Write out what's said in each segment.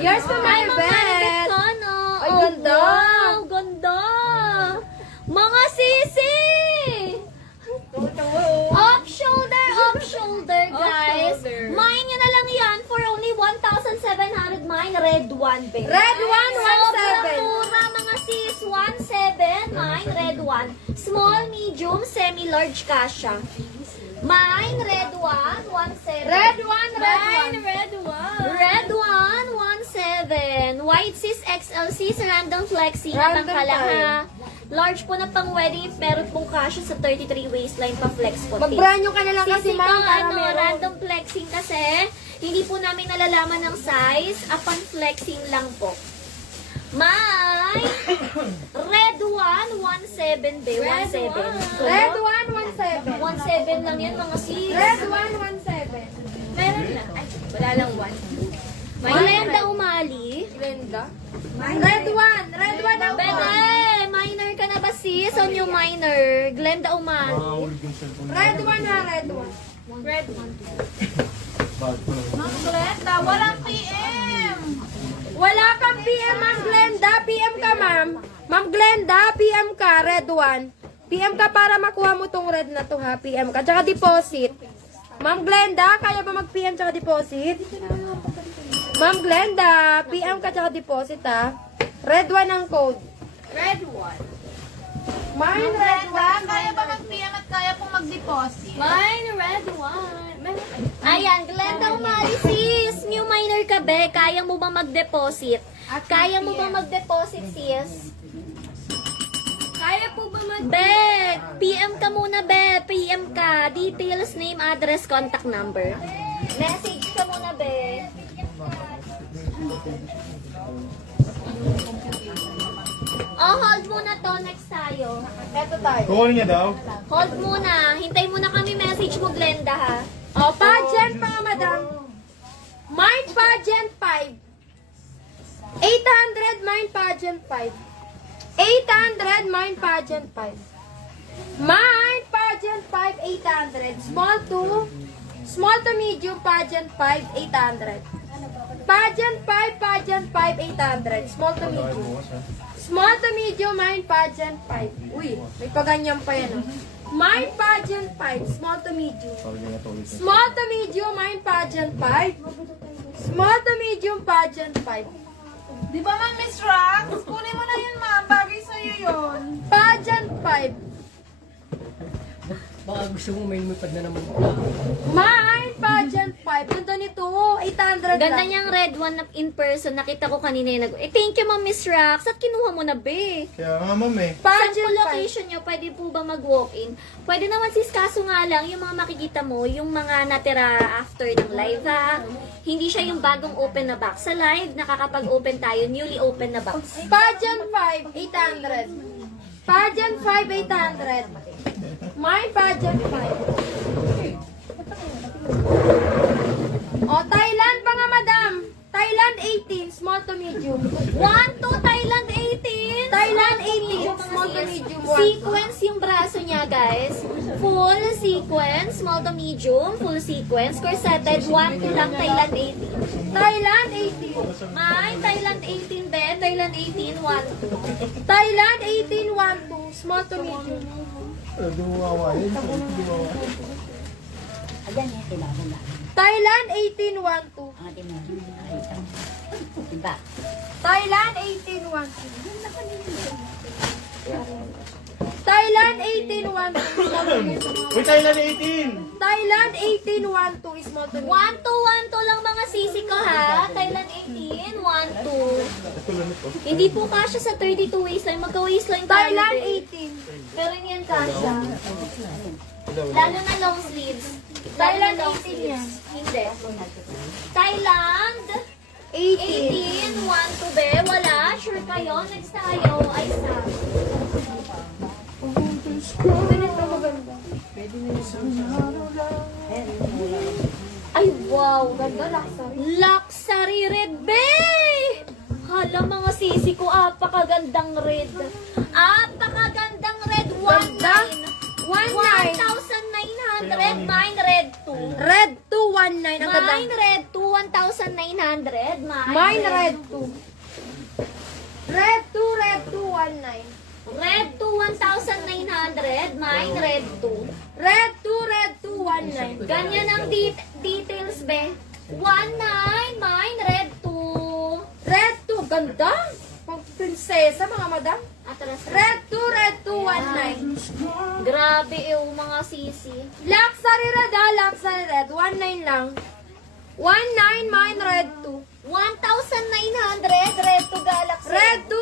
Yours na Ay, my Ma'am Maribeth bet. Cano. Ay, Oh, ganda. Wow, ganda. Mga sisi! Off shoulder, guys. shoulder. Mine nyo na lang yan for only 1,700. Mine, red one, babe. Red one, Sobrang 1,700. mura, mga sis. 1,700. Mine, red one. Small, medium, semi-large kasha. Mine, red one, 1,700. Red one, red one. Red one. Red one, 1,700. White sis, XL sis, random flexi. Random Tangkala tayo. ha. Large po na pang wedding, pero pong kasha sa 33 waistline pa flex po. Mag-branyo ka na lang kasi, Sisi ma'am, ko, para ano, meron. random flexing kasi, hindi po namin nalalaman ng size, upon flexing lang po. May red one, 1,700 be, 1,700. Red one, 1,700. 1,700 lang yan, mga sis. Red one, 1,700. Meron na. Ay, wala lang one. May Glenda Umali. Glenda. Red one ako. Bebe, minor ka na ba sis? On yung minor. Glenda Umali. Red one ha, red one. Red one. Ma'am Glenda, walang PM. Wala kang PM, Ma'am Glenda. PM ka, ma'am. Ma'am Glenda, PM ka, red one. PM ka para makuha mo tong red na to ha, PM ka. Tsaka deposit. Ma'am Glenda, kaya ba mag-PM tsaka deposit? Ma'am Glenda, PM ka tsaka deposit ha. Red one ang code. Red one. Mine red one. Kaya ba mag-PM at kaya pong mag-deposit? Mine, red one. Ayan, Glenda Umali sis. New minor ka be. Kaya mo ba mag-deposit? Kaya mo ba mag-deposit sis? Kaya po ba mag- Be, PM ka muna be. PM ka. Details, name, address, contact number. Message ka muna be. Oh, hold muna to. Next tayo. Eto tayo. Kukunin niya daw. Hold muna. Hintay muna kami message mo, Glenda, ha? Oh, pageant mga madam. Mine pageant 5. 800 mine pageant 5. 800 mine pageant 5. Mine pageant 5 800. Small to medium pageant 5 800. Pageant 5 800. Small to medium. Small to medium mine pageant 5. Uy, may paganyan pa yan. Oh. Mine pageant 5, small to medium. Small to medium, mine pageant 5. Small to medium, pageant 5. Di ba man, Miss Rax? Kunin mo na yun, ma'am. Bagay sa'yo yun. Pageant 5. Baka gusto mo may lumipad na naman. Mine pageant 5. Ganda nito, 800 Ganda lang. niyang red one na in person. Nakita ko kanina yung thank you, Ma'am Miss Rax. At kinuha mo na, be. Kaya nga, ma'am eh. Saan po Pageant 5. location nyo? Pwede po ba mag-walk-in? Pwede naman sis, kaso nga lang, yung mga makikita mo, yung mga natira after ng live, ha? Hindi siya yung bagong open na box. Sa live, nakakapag-open tayo, newly open na box. Pageant 5, 800. Pageant 5, 800. Mine pageant 5. Oh, Thailand pa nga, madam. Thailand 18, small to medium. 1, 2, Thailand 18. Thailand 18, small to medium. Sequence yung braso niya, guys. Full sequence, small to medium, full sequence. Corseted, 1, 2 lang, Thailand 18. Thailand 18. May Thailand 18 din. Thailand 18, 1, 2. Thailand 18, 1, 2, small to medium. Thailand 18, 1, 2. Thailand 18, 1, 2. Thailand 18, 1, 2. Uy, Thailand 18! Thailand 18, 1, 2 is small to 1, 2, 1, 2 medium. lang mga sisi ko ha. Thailand 18, 1, 2. Hindi po kasha sa 32 waistline. Magka-waistline tayo. Thailand din. 18. Pero hindi yan kasha. Lalo na long sleeves. Thailand Lalo na long 18 sleeves. yan. Hindi. Thailand 18. 18, 1, 2 be. Wala. Sure kayo. Next tayo. Ay, sa. Ganito maganda. Ay, wow. Ganda. Luxury red bay! Hala mga sisi ko, apakagandang red. Apakagandang red. 19. 1,900. Mine red 2. Red 219. Ang ganda. Mine red 2, 1,900. Mine red 2. Red 2, 19. Red 2, 1,900. Mine red 2. Red 2, 19. Ganyan ang details, be. 19, mine red 2. Red 2, ganda. Pang prinsesa, mga madam. Atras. Red 2, 19. Grabe mga sisi. Luxury red luxury red. 19 lang. 19, mine red 2. 1,900. Red 2 Galaxy. Red 2.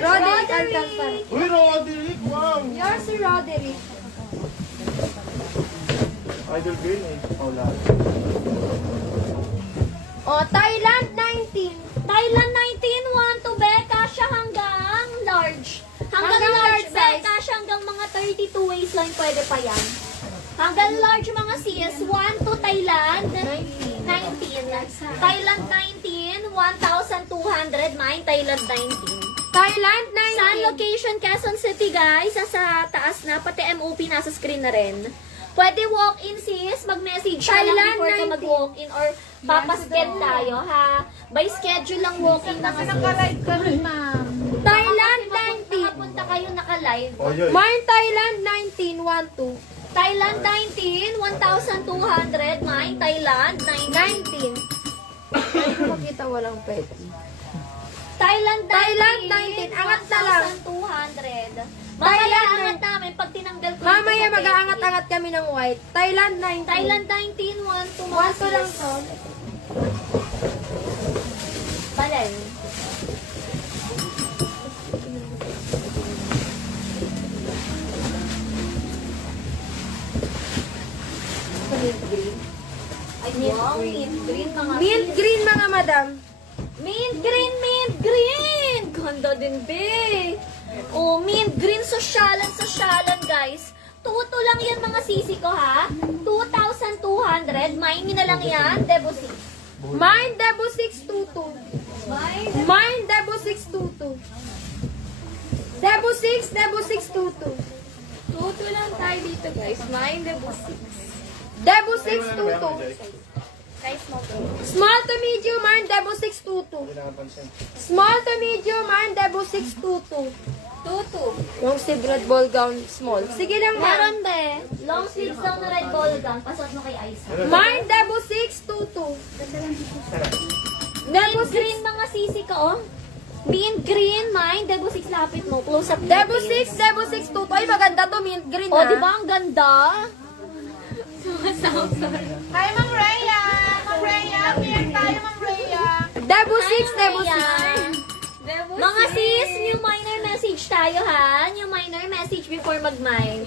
Roderick Alcantara. Uy, Roderick, wow! You're si Roderick. Idol ko yun eh. Paula. Thailand 19. Thailand 19, 1 to be. Kasya hanggang large. Hanggang Hanggang large, large be. size. Kasya hanggang mga 32 waistline. Pwede pa yan. Hanggang large mga sis. 1 to Thailand. 19. Thailand 19, 1,200. Mine, Thailand 19. Thailand Saan 19. location? Quezon City, guys. Sa taas na. Pati MOP nasa screen na rin. Pwede walk-in, sis. Mag-message ka lang Thailand, before ka 19. mag-walk-in or papasked tayo, ha? By schedule lang walk-in Kasi mga sis. naka-live kami, ma'am. Thailand Nakapunta kayo naka-live. Oh, yun. Mine Thailand 19, 12. Thailand 19, 1,200. Mine, Thailand 19. 19. Ay, makita walang pwede. Thailand 19. Thailand 19. Angat na lang. 1,200. Thailand Mamaya angat namin pag tinanggal ko Mamaya ito sa mag-aangat-angat kami ng white. Thailand 19. Thailand 19, 1 to mga 1 to lang sis. to. Balen. Ay, wow, mint green mga Mint sis. green mga madam. Mint green, mint green! Ganda din, be. Oh, mint green, sosyalan, guys. Tuto lang yan mga sisi ko, ha? 2,200. Mine na lang yan, Debo 6. Mine Debo 622. Mine. Mine Debo 622. Debo 6, Debo 622. Tuto lang tayo dito, guys. Mine, Debo 6. Debo 622. Small to medium, mine Debo 622. Small to medium, mine Debo 622. Tuto. Yung sleeve red ball gown small. Sige lang, ma'am. Meron, be. Long sleeves daw na red ball gown. Pasok mo kay Aisa. Mine Debo 622. Debo Mint green 6. mga sisi ko, oh. Mint green, mine. Debo 6, lapit mo. Close up Debo details. 6, Debo 622. Ay, maganda to, mint green, Oh, ha? di ba ang ganda? Hi, Ma'am Rhea! Ma'am Rhea, appear tayo, Ma'am Rhea! Debo 6, Debo 6. Mga sis, new minor message tayo, ha? New minor message before mag-mine.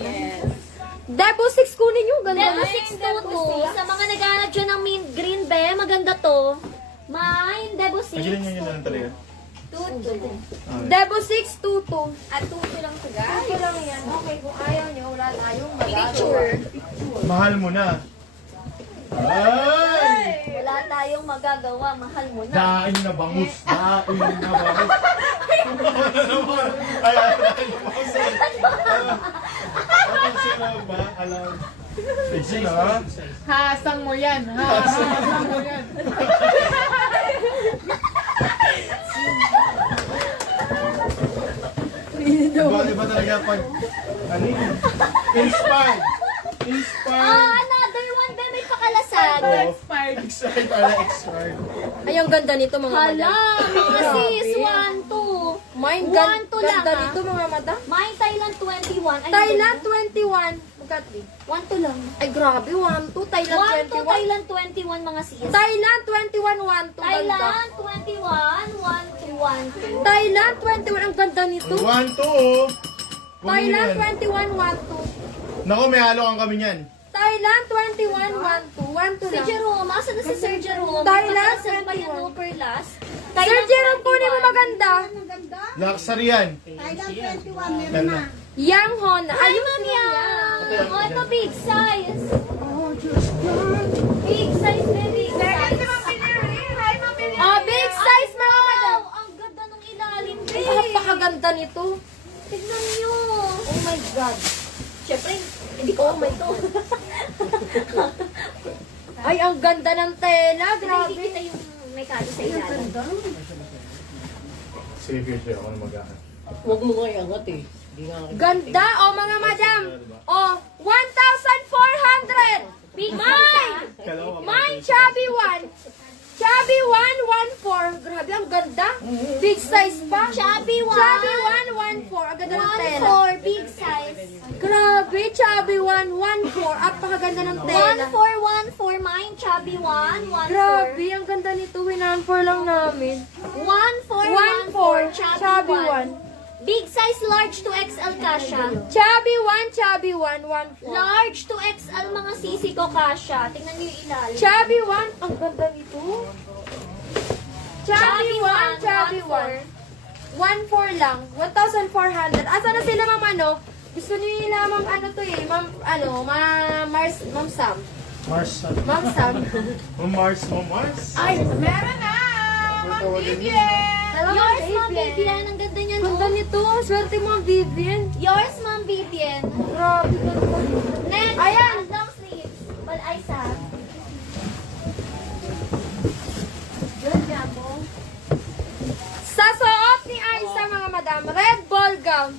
Debo 6 kunin nyo, ganda. Debo 622. Sa mga naghanap dyan ng mint green, be, maganda to. Mine, Debo 6. Pagilan nyo yun na lang talaga. Tuto. Debo 622. At tuto lang to, guys. Ito lang yan. Okay, kung ayaw nyo, wala tayong Picture. Mahal mo na. Ay! Wala tayong magagawa. Mahal mo na. Daing na bangus. Daing na bangus. Ay, ay, ay, sino ba? Alam. Sino ha? Hasang mo yan, ha? Hasang mo yan. Iba talaga pag, ano yun? Inspired. Inspired. Another one, be, may pakalasag. Expired. Excited, ala expired. Ay, ang ganda nito, mga Hala, madam. mga sis, Grabe. 1, 2. Mine, 1 to lang, ganda ha? nito, mga madam. My Thailand 21. Ay, Thailand 21. Magkati. 1 to lang. Ay, grabe. 1, 2. Thailand 1 to 21. Thailand 21 mga sis. Thailand 21, 1, 2. Ganda. Thailand 21, 1 to 1 to. Thailand 21. Ang ganda nito. 1, 2, oh. Kunin Thailand mo yan. 21, 1, 2. Naku, may halokan kami niyan. Thailand 21, 1, 2. 1, 2 Si lang. Jerome, asa na si Sir Jerome? Thailand Saan pa yan 21. no per last? Sir Jerome, kunin mo 21. maganda. Luxury yan. Ganda. Yang Hona. Hi, Ayun Ma'am siya. Yang! Oh, ito big size. Big size, big size. Hi, Ma'am Mary! Oh, big size, mga madam. Wow! Ang ganda ng ilalim, Ay, babe. napakaganda nito. Tignan nyo. Oh my God. Siyempre, hindi ko umay to. Ay, ang ganda ng tela. Hindi Grabe. kita yung may kado sa ilalim. Sige, siya ako na mag-ahan. Huwag mo nga iangat eh. Hindi nga Ganda. O, mga madam. O, 1,400. Big Mine! Kalawa, Mine, chubby one. Chubby one, 1,400. Grabe, ang ganda. Big size pa. Chubby one. Chubby one, 1,400. Ang ganda ng tela. 1-4, big size. Grabe, chubby one, 1,400. Apakaganda ng tela. 1-4, mine, chubby one, 1-4. Grabe, ang ganda nito. Winan-4 lang namin. 1-4, 1,400. chubby Chubby one. one. Big size, large to XL kasha. Chubby one, 1,400. Large to XL mga sisi ko kasha. Tingnan niyo yung ilalim. Chubby one, ang ganda nito. Chubby one, chubby one. 1,400 lang. 1,400. Asa na sila, ma'am, ano? Gusto nila, ma'am, ano to eh? Ma'am, ano, ma'am Sam. Mars. Ma'am Sam. Mars. Ay, Meron na! Ma'am Vivian! hello, Yours, Ma'am Ma'am Vivian. Ang ganda niyan, Ganda oh. nito. Swerte mo, Ma'am Vivian. Yours, Ma'am Vivian. Grabe, ganda. Next, Ayan. long sleeves. Well, ay sa. Sa suot ni Aiza, mga madam, red ball gown.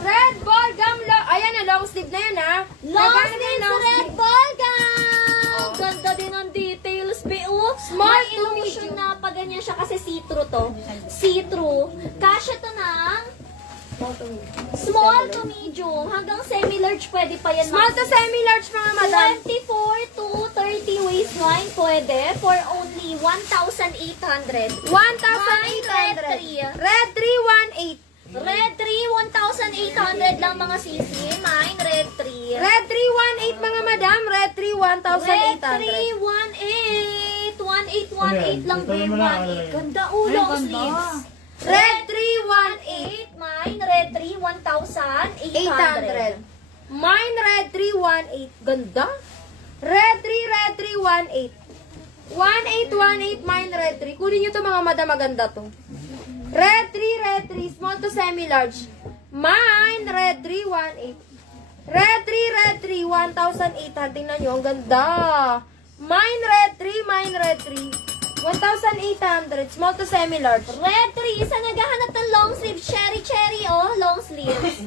Red ball gown. Ayan na, long sleeve na yan, ha? Long Nagana na sleeves, long red sleeve. ball gown! Ganda din ang details, B.O. Small May to illusion medium. na pa ganyan siya kasi see-through to. See-through. Kasya to ng small to medium. Hanggang semi-large pwede pa yan. Small to semi-large, mga madam. 24 to 30 waistline pwede for only 1,800. 1,800. Red 3. Red 318. Red 3, 1,800 lang mga sisi. Mine, red 3. Red 318, mga madam. Red 3, Red 1,800. 3, 18 lang, Ito babe. naman na, 18. Ganda, long sleeves. Red 318. 8, mine, red 3, 1,800. 800. Mine, red 318. Ganda. Red 318. 1818, mine, red 3. Kunin nyo to, mga madam. Maganda to. Red 3, small to semi-large. Mine, red 318. Red 3, 1,800. Tingnan nyo, ang ganda. Mine, red 3. 1,800. Small to semi-large. Red 3, sa naghahanap ng long sleeves, cherry, oh, long sleeves.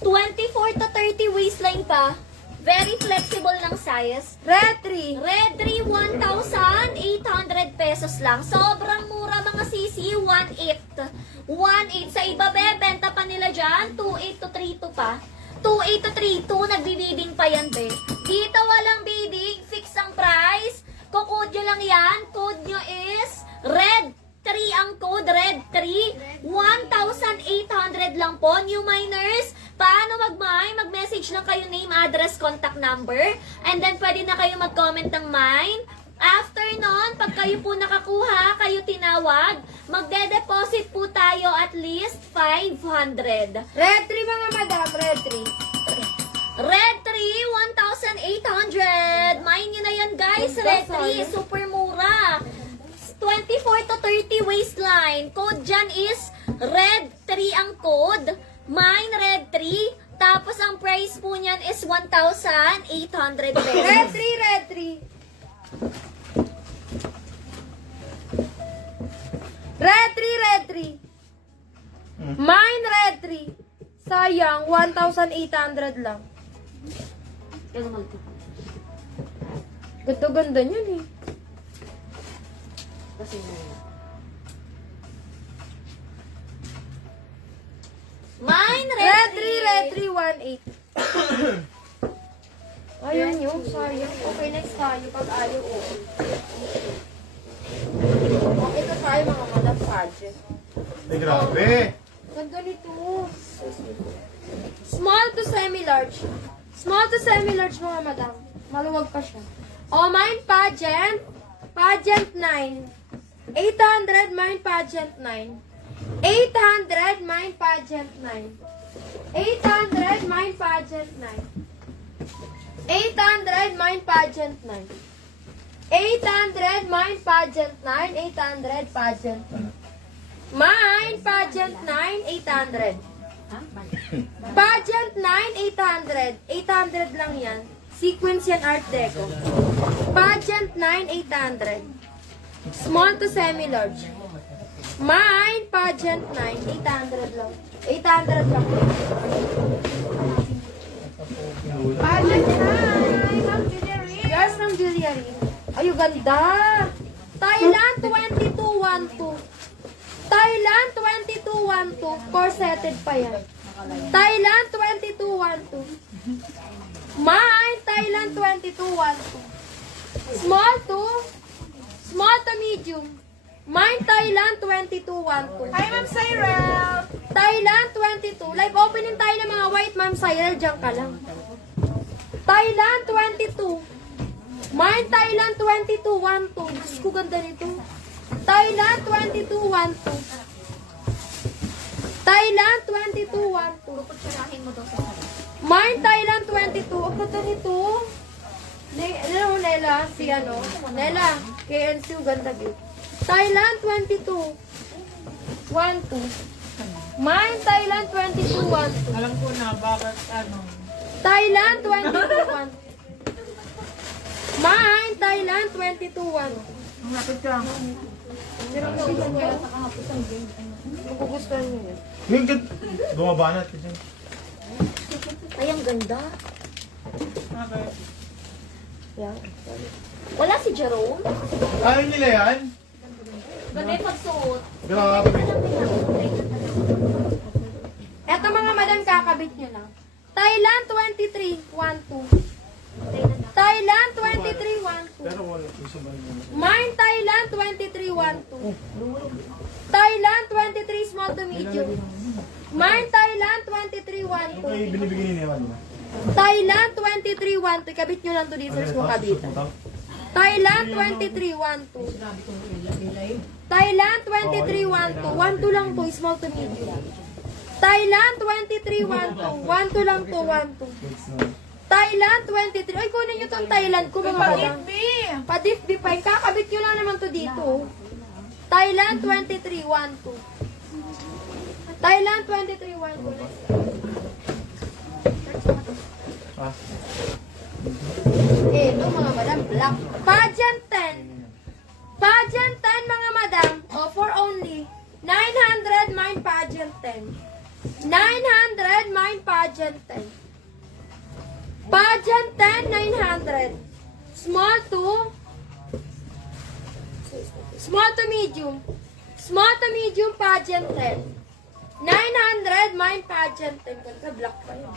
24 to 30 waistline pa. Very flexible ng size. Red 3. Red 3, 1,800 pesos lang. Sobrang mura mga sisi, 1,800. 1,800. Sa iba, benta pa nila dyan, 2,800 to 3,200 pa. 2,800 to 3,200, nagbi-bidding pa yan, be. Dito walang bidding, fix ang price. Kukode nyo lang yan. Code nyo is red 3 ang code, red 3. 1,800 lang po. New miners, paano mag-message lang kayo name, address, contact number. And then pwede na kayo mag-comment ng mine. After nun, pag kayo po nakakuha, kayo tinawag, magde-deposit po tayo at least 500. Red 3, mga madam. Red 3. Red 3, 1,800. Mine nyo na yan, guys. Red 3, super mura. 24 to 30 waistline. Code dyan is red 3 ang code. Mine, red 3. Tapos ang price po niyan is 1,800 pesos. Red 3. Red 3. Mine, red 3. Sayang, 1,800 lang. Ganda-ganda niyan eh. Mine, Red 3, 1,800. Ayaw nyo, sayang. Okay, next tayo pag ayaw ko. Okay, ito tayo mga madam pageant. Ay, grabe. Ganda nito. Small to semi-large. Small to semi-large, mga madam. Maluwag pa siya. O, mine pageant. Pageant 9. 800, mine pageant 9. 800, mine pageant 9. 800, mine pageant 9. 800, mine pageant 9. 800, mine pageant 9. 800, pageant 9. Mine, pageant 9, 800. Pageant 9, 800. 800 lang yan. Sequence yan, Art Deco. Pageant 9, 800. Small to semi-large. Mine, Pageant 9, 800 lang. 800 lang. Pageant 9. Ma'am Juliari. Yours from Juliari. Ay, ganda. Thailand 2212. Thailand 2212. Corseted pa yan. Thailand 2212. Mine, Thailand 2212. Small to medium. Mine, Thailand 2212. Hi, Ma'am Cyril. Thailand 22. Live opening tayo ng mga white, Ma'am Cyril. Diyan ka lang. Thailand 22. Mine, Thailand 2212. Diyos ko, ganda nito. Thailand 2212. Thailand 2212. Pagpirahin mo daw sa sarili. Mine, Thailand 22. Ang ganda nito. Nela, si ano? Nela, KNC, ang ganda dito. Thailand 22. 12. Mine, Thailand 22. 12. Alam ko na, bakit Thailand 22. 12. Mine, Thailand 22. 12. Lapit ka. Magugustuhan niyo yan. Yung bumabanat. Ay, ang ganda. Okay. Yan. Wala si Jerome. Ayaw nila yan? Ganda yung pagsuot. Grabe. Eto mga madam, kakabit nyo lang. Thailand 23. 12. Thailand 23. 12. Pero wala yung sabay mo. Mine, Thailand 23. 12. Thailand 23, small to medium. Mine, Thailand 23. Yung 12. kayo binibigyan ni Newan mo. Thailand 23. 12. Kabit nyo lang to dito sa kabitan. Thailand 23. 12. Thailand 23. 12. 12 lang to, small to medium. Thailand 23. 12. 12 lang to, 12. Thailand 23. Ay, kunin nyo tong Thailand ko mga madam. Pag-ibig. Padif fine. Kakabit nyo lang naman to dito. Thailand 23. 12. Thailand 23. 12. Ah. Ito mga madam, black. Pageant 10. Pageant 10 mga madam. For only 900, mine pageant 10. 900, mine pageant 10. Pageant 10, 900. Small to medium. Small to medium, pageant 10. 900, mine pageant 10. Ganda, black pa yun.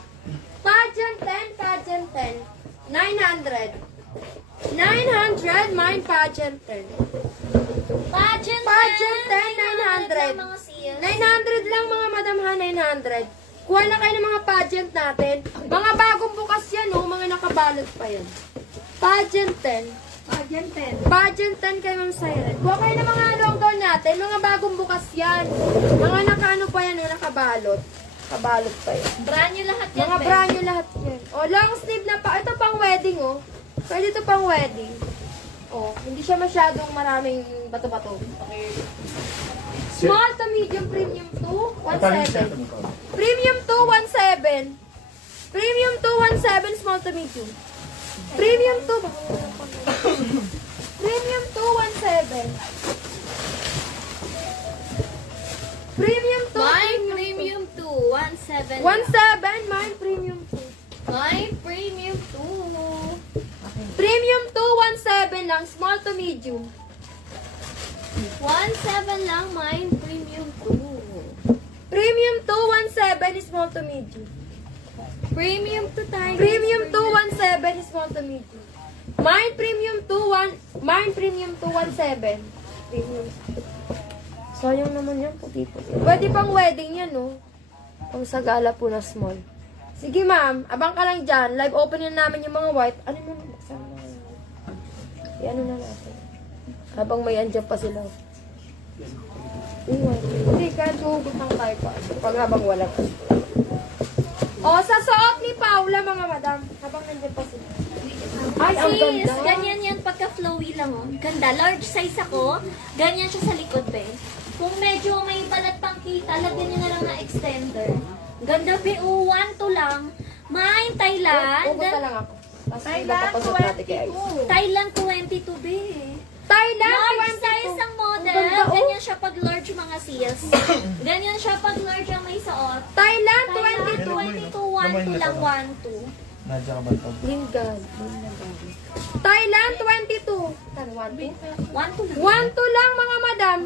Pageant 10, pageant 10. 900. 900, mine pageant 10. Pageant 10, 900. Mga sales. 900 lang mga madam ha, 900. Kuha na kayo ng mga pageant natin. Mga bagong bukas yan, oh. Mga nakabalot pa yan. Pageant 10. Pageant 10. Pageant 10 kay Ma'am Siren. Kuha kayo ng mga long gown natin. Mga bagong bukas yan. Mga nakaano pa yan, oh. Nakabalot. Kabalot pa yan. Brand new lahat yan, Mga Ben. brand new lahat yan. Oh, long sleeve na pa. Ito pang wedding, oh. Pwede ito pang wedding. Oh, hindi siya masyadong maraming bato-bato. Small to medium, premium to 17. Premium to 17. Premium to 17, small to medium. Premium to Premium to 17. Premium to My premium 2, 17. 17, mine premium to. My premium 2. Premium to 17 lang, small to medium. 17 lang, mine premium 2. Premium to 17 small to medium. Premium to tayo. Premium to 17 small to medium. Mine premium to 17. Premium. Sayang naman yan, puti-puti. Pwede pang wedding yan, no? Pang sa gala po na small. Sige, ma'am. Abang ka lang dyan. Live opening namin yung mga white. Ano naman? Buksan mo. Ano na natin. Habang may andyan pa sila. Hindi, kahit hugot ng tayo pa. Pag habang wala pa. O, sa suot ni Paula, mga madam. Habang nandyan pa sila. Ay, ang Sis, ganda. ganyan yan pagka flowy lang, oh. Ganda. Large size ako. Ganyan siya sa likod, be. Kung medyo may balat pang kita, lagyan nyo na lang na extender. Ganda, be. 1 to lang. Mine, Thailand. Hugot na lang ako. Tapos Thailand, ipapapasok natin kay Ice. 22. Thailand 22 be. Thailand, Large size ang model. Ang ganda, oh. Ganyan siya pag large mga sis. Ganyan siya pag large ang may suot. Thailand, Thailand 22. 22, 1 lang 1, 2. Nadya ka ba ito? Lingard. Thailand, 22. Ano, 1, 2? 1, 2 lang. 1, 2 lang mga madam.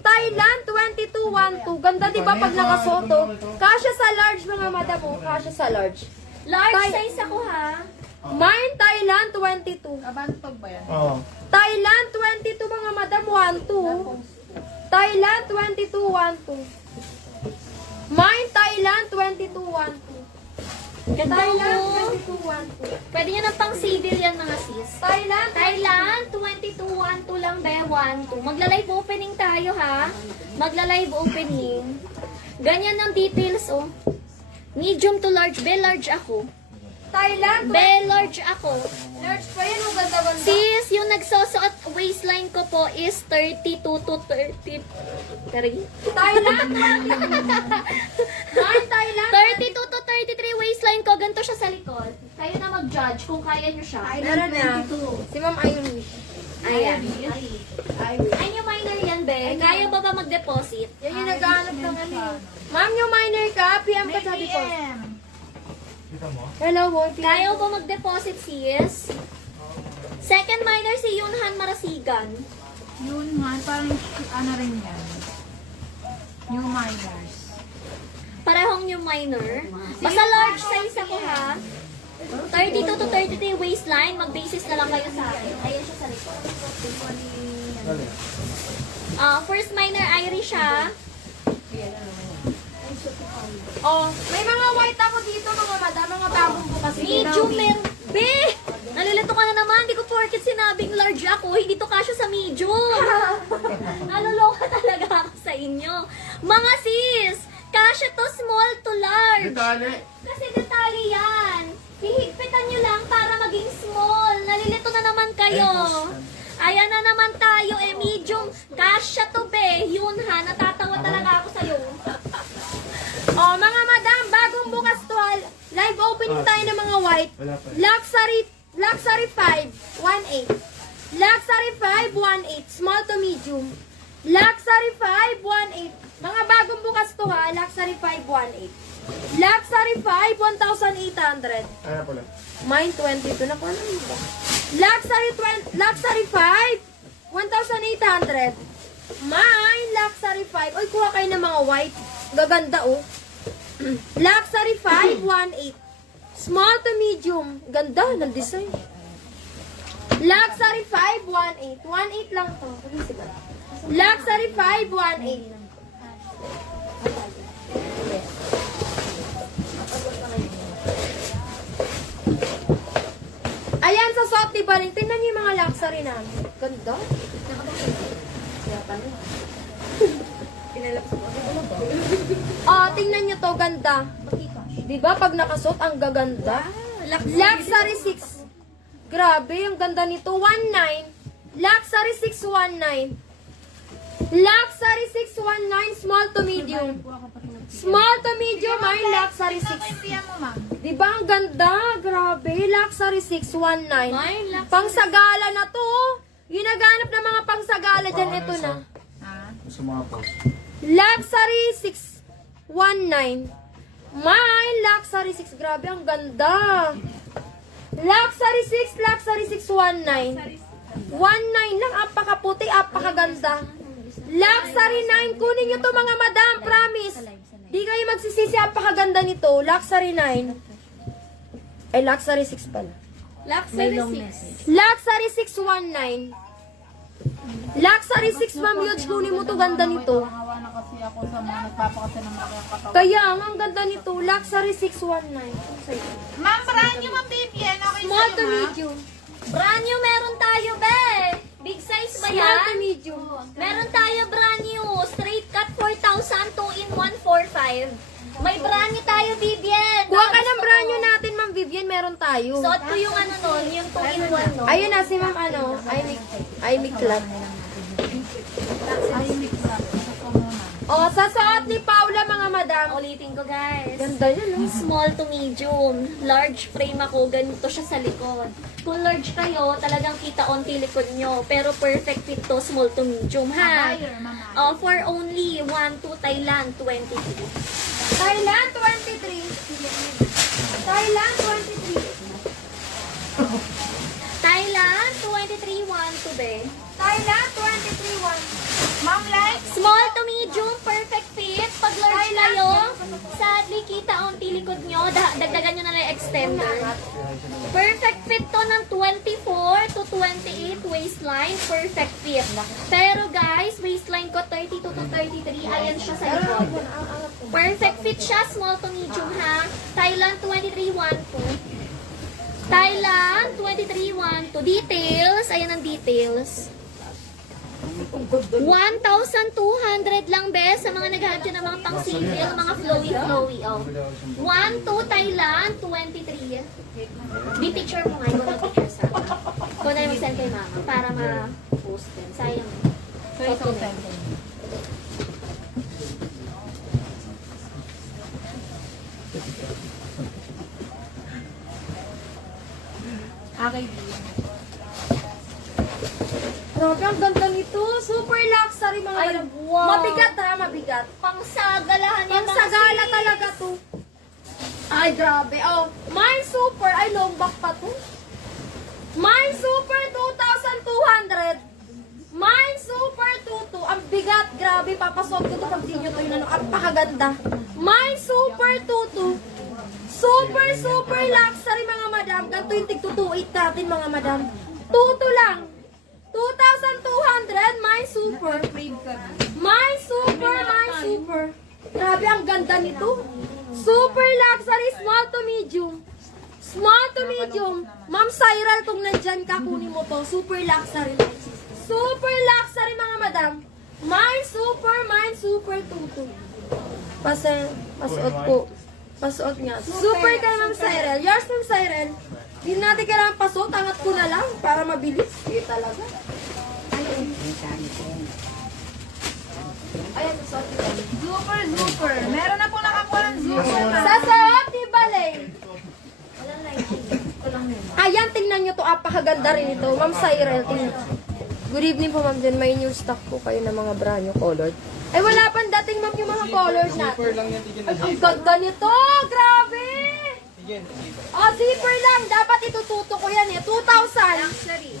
Thailand, 22, 1, 2. Ganda diba pag nakasoto? Kasya sa large mga madam, oh. Kasya sa large. Large Thai- size ako ha. Mine, Thailand, 22. Abantog ba yan? Oo. Thailand, 22 mga madam, 1, 2. Thailand, 22, 1, 2. Mine, Thailand, 22, 1, 2. Ganda Thailand, mo. 22, 1, 2. Pwede nyo ng pang civil yan mga sis. Thailand, Thailand, 22, 1, 2 lang be, 1, 2. Magla-live opening tayo ha. Magla-live opening. Ganyan ang details oh. Medium to large, be large ako. Thailand, Be large ako. large pa yan, ang ganda-ganda. Sis, yung nagsusuot waistline ko po is 32 to 33. Thailand, 22. Mine, Thailand. 32 to 33 waistline ko. Ganito siya sa likod. Kayo na mag-judge kung kaya nyo siya. Meron na. Si Ma'am Irish. Ayan. Ay, yung minor yan, be. Kaya ba ba mag-deposit? Yan yung naghahanap ng ano. Ma'am, yung minor ka, PM ka sabi ko. PM. Kita mo? Hello, boy. Kaya ba mag-deposit, sis? Second minor si Yunhan Marasigan. Yun nga, parang ano rin yan. New minors. Parehong new minor. Basta large size ako ha. 32 to 33 waistline. Mag-basis na lang kayo sa akin. Ayan siya sa likod. Dali. First minor Irish ha. Oh, may mga white ako dito, mga madam, mga bagong bukas. Medium meron. Be! Nalilito ka na naman. Hindi ko porket sinabing large ako. Hindi to kasya sa medium. Naluloka talaga ako sa inyo. Mga sis! Kasya to small to large. Detalye. Kasi detalye yan. Hihigpitan nyo lang para maging small. Nalilito na naman kayo. Ayan na naman tayo. Medium. Kasya to be. Yun ha. Natatawa talaga ako sa'yo. Oh, mga madam, bagong bukas to. Live opening tayo ng mga white. Wala pa. Luxury 5, 1.8. Luxury 5, 1.8. Small to medium. Luxury 5, 1.8. Mga bagong bukas to ha. Luxury 5, 1.8. Luxury 5, 1,800. Ano pala? Mine 22 na po. Ano ba? Luxury 5, 1,800. Mine, Luxury 5. Oy, kuha kayo ng mga white. Gaganda oh. Luxury 5, 1.8. Small to medium. Ganda ng design. Luxury 5, 1.8. 1.8 lang to. Luxury 5, 1.8. Ayan, sa Sot ni Baling. Tingnan niyo yung mga luxury namin. Ganda. Oh, tingnan niyo to, ganda. Diba, pag nakasuot, ang gaganda. Luxury 6. Grabe, ang ganda nito. 1.9. Luxury 619. Luxury 619, small to medium. Small to medium ay Luxury Tingnan mo 6. yung PM mo, ma'am. Diba, ang ganda? Grabe, Luxury 619. Ay, Luxury. Pangsagala na to. Ginaganap ng mga pangsagala dyan, ito na. Ha? Sa mga post. Luxury 619. My Luxury 6. Grabe, ang ganda. Luxury 6, Luxury 619. 19 lang, apakaputi, apakaganda. Luxury 9, kunin nyo to mga madam, promise. Di kayo magsisisi, apakaganda nito. Luxury 9. Ay, Luxury 6 pala. Luxury 6. Luxury 619. Luxury 6, ma'am, huge, kunin mo to, ganda nito. Nangawa na kasi ako sa mga nagpapakasa ng mga katawan. Kaya, ang ganda nito, Luxury 619. Ma'am, brand new, ma'am, BBN. Okay Small sa'yo, to ma'am. medium. Brand new meron tayo, be. Big size ba Small to yan? medium. Meron tayo brand new. Straight cut 4,000, 2-in-1, 4,500. May brand new tayo, Vivian. Kuha ka ng brand new natin, Ma'am Vivian, meron tayo. Suot ko yung ano nun, yung 2-in-1 nun. Ayun na, si Ma'am ano, I make club. Ay, mix up. Ito ko muna. O, sa suot ni Paula, mga madam. ulitin ko guys. Ganda yan, no? Small to medium. Large frame ako, ganito siya sa likod. Kung large kayo, talagang kita onti likod nyo. Pero perfect fit to, small to medium, ha? Buyer, mama. For only 1 to Thailand, 23. Thailand, 23. Thailand, 23. Thailand, 23, 1 to be. Thailand, 23, 1. Ma'am, like? Small to medium, perfect fit. Pag large kayo, sadly, kita onti likod nyo. Dagdagan nyo na lang yung extender. Perfect fit to ng 24 to 28 waistline. Perfect fit. Pero guys, waistline ko 32 to 33. Ayan siya sa likod. Perfect fit siya, small to medium ha. Thailand 23, 1, 2. Thailand 23, 1, 2. Details, ayan ang details. 1,200 lang, bes, sa mga naghahanap dyan ng mga pang-single, mga flowy-flowy, oh. 1, 2, Thailand, 23. Di picture mo nga, ikaw na picture sa akin. Ikaw na yung mag-send kay mama para ma-post din. Sayang. So, ito Okay, Dean. Grabe, ang ganda nito. Super luxury, mga Ay, madam. wow. Mabigat, ha? Mabigat. Pang-sagalahan yan, Ang mga sagala sis. talaga to. Ay, grabe. Oh, mine super. Ay, long back pa to. Mine super 2,200. Mine super 22. Ang bigat. Grabe, papasok ko to pag di nyo to yun. Ang pakaganda. Mine super 22. Super, super luxury, mga madam. Ganito yung tig-228 natin, mga madam. 2 lang. 2,200. Mine super. Mine super, mine super. Grabe, ang ganda nito. Super luxury, small to medium. Small to medium. Ma'am Cyril, kung nandyan ka, kunin mo to. Super luxury. Super luxury, mga madam. Mine super tutu. Pasuot ko. Pasuot nga. Super kay Ma'am Cyril. Yours, Ma'am Cyril. Hindi natin kailangan pasuot. Angat ko na lang para mabilis. Eh, talaga. Ayan, pasuot ko. Super, super. Meron na po nakakuha ng super. Sa suot, di balay. Ayan, tingnan nyo to. Apakaganda rin ito. Ma'am Cyril, tingnan. Good evening po, ma'am. Diyan may new stock po kayo ng mga brand new colored. Ay, wala pang dating, ma'am, yung mga colored natin. Ay, ang ganda nito. Grabe. Oh, zipper lang. Dapat itututo ko yan eh. 2,000. 2,000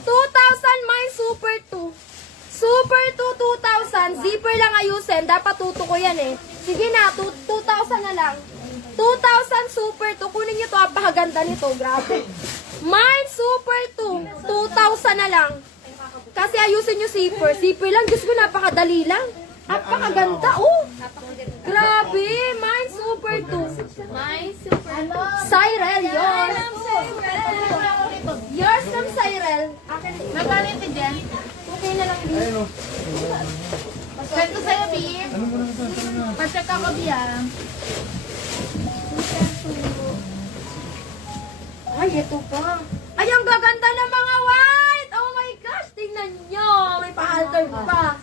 mine super 2. Super 2, 2,000. Zipper lang ayusin. Dapat tuto ko yan eh. Sige na, 2,000 na lang. 2,000 super 2. Kunin nyo to. Apakaganda nito. Grabe. Mine super 2. 2,000 na lang. Kasi ayusin nyo zipper. Zipper lang. Diyos ko, napakadali lang. Napakaganda. Oh. Grabe. Mine super 2. My super. Cyril, yours. Yours from Cyril. Akin. Magaling si Jen. Okay na lang din. Send ko sa'yo, Bea. Pa-check ako, Bea. Ay, ito pa. Ay, ang gaganda ng mga white. Oh my gosh, tingnan nyo. May pa-alter pa.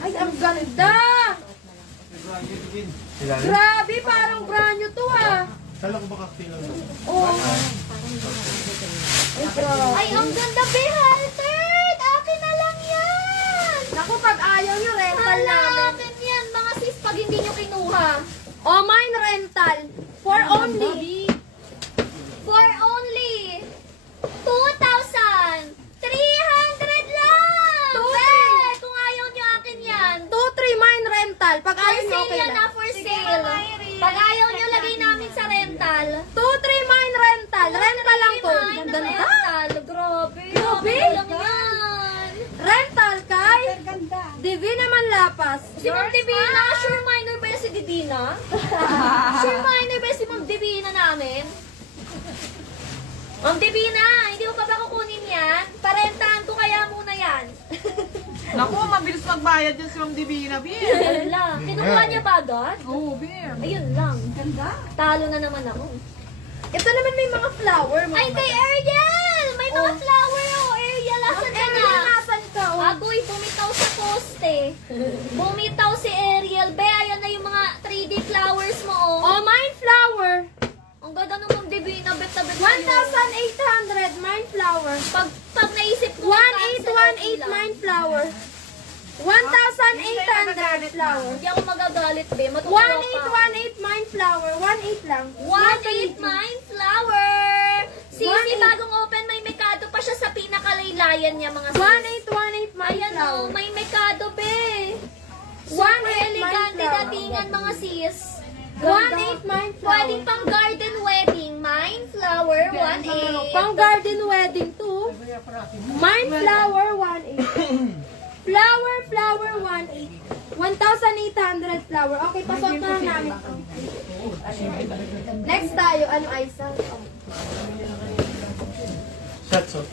Ay, ang ganda. Grabe, parang brand new to ah. Kala ko ba cocktail lang? Oh. Ay, grabe. Ay, ang ganda, Behaltered! Akin na lang yan! Naku, pag ayaw nyo, rental namin. Akin yan, mga sis, pag hindi nyo kinuha. Oh, mine rental. For only. For only 2,300 lang! Two, Kung ayaw nyo, akin yan. 2-3 mine rental. Pag For ayaw nyo, sale okay yan lang. na, for sale. Pag ayaw nyo, lagay namin sa rental. 2-3 mine rental. Rental lang to. Mine Ang ganda. rental. Grabe. Grabe. Akin lang yan. Rental kay Divi naman lapas. Si Ma'am Divina, sure minor ba si Divina? Sure minor ba si Ma'am Divina namin? Ma'am Divina, hindi mo pa ba kukunin yan? Parentahan ko kaya muna yan. Naku, mabilis magbayad yan si Ma'am Divina, Bea. Ayun lang. Kinukuha niya ba agad? Oo, Bea. Ayun lang. Ganda. Talo na naman ako. Ito naman may mga flower. Mga Ay, kay Ariel! May mga flower oh, Ariel. Asan ka na? Nasaan ka? Oh? Agoy, bumitaw sa poste. Bumitaw si Ariel. Be, ayan na yung mga 3D flowers mo, 1,800 mine flower. Pag naisip ko, 1,818 mine flower. 1,800 flower. Hindi ako magagalit, be. Matutuwa pa. 1,818 mine flower. 1,8 lang. 1,8 mine flower! Sisi, 1,8. bagong open, may mekado pa siya sa pinakalaylayan niya, mga sis. 1,818 mine Ayan flower. o, may mekado, be. 1,8 Super mine elegante flower. datingan, mga sis. 1,8 mine flower. Pwedeng pang garden wedding. Mine flower, 1,8. Pang garden wedding too. Mine flower 1,8. Flower 1,8. 1,800 flower. Okay, pasok na lang namin to. Next tayo, ano Aisa? Shots off.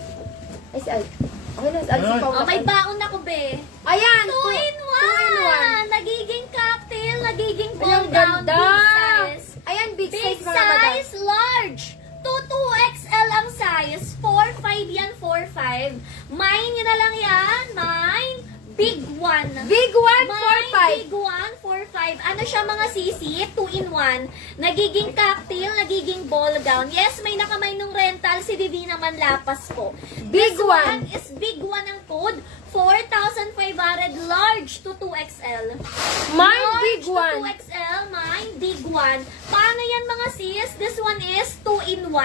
Ay, si Ay. Okay na, si Alsi pa. Oh, may baon ako, be. Ayan! 2 in 1! Nagiging cocktail, nagiging ball Ayan, gown, ganda! big size. Ayan, big Big size mga madam. size, large. 2XL ang size. 4,500 yan, 4,500. Mine nyo na lang yan. Mine, big one. Big one, Mine, 4,500. big one, 4,500. Ano siya mga sisi? 2 in 1. Nagiging cocktail, nagiging ball gown. Yes, may nakamay nung rental. Si Divina Manlapas po. Big This one. is big one ang code. 4,500 large to 2XL. Mine, Large big to one. 2XL, mine, big one. Paano yan mga sis? This one is 2 in 1.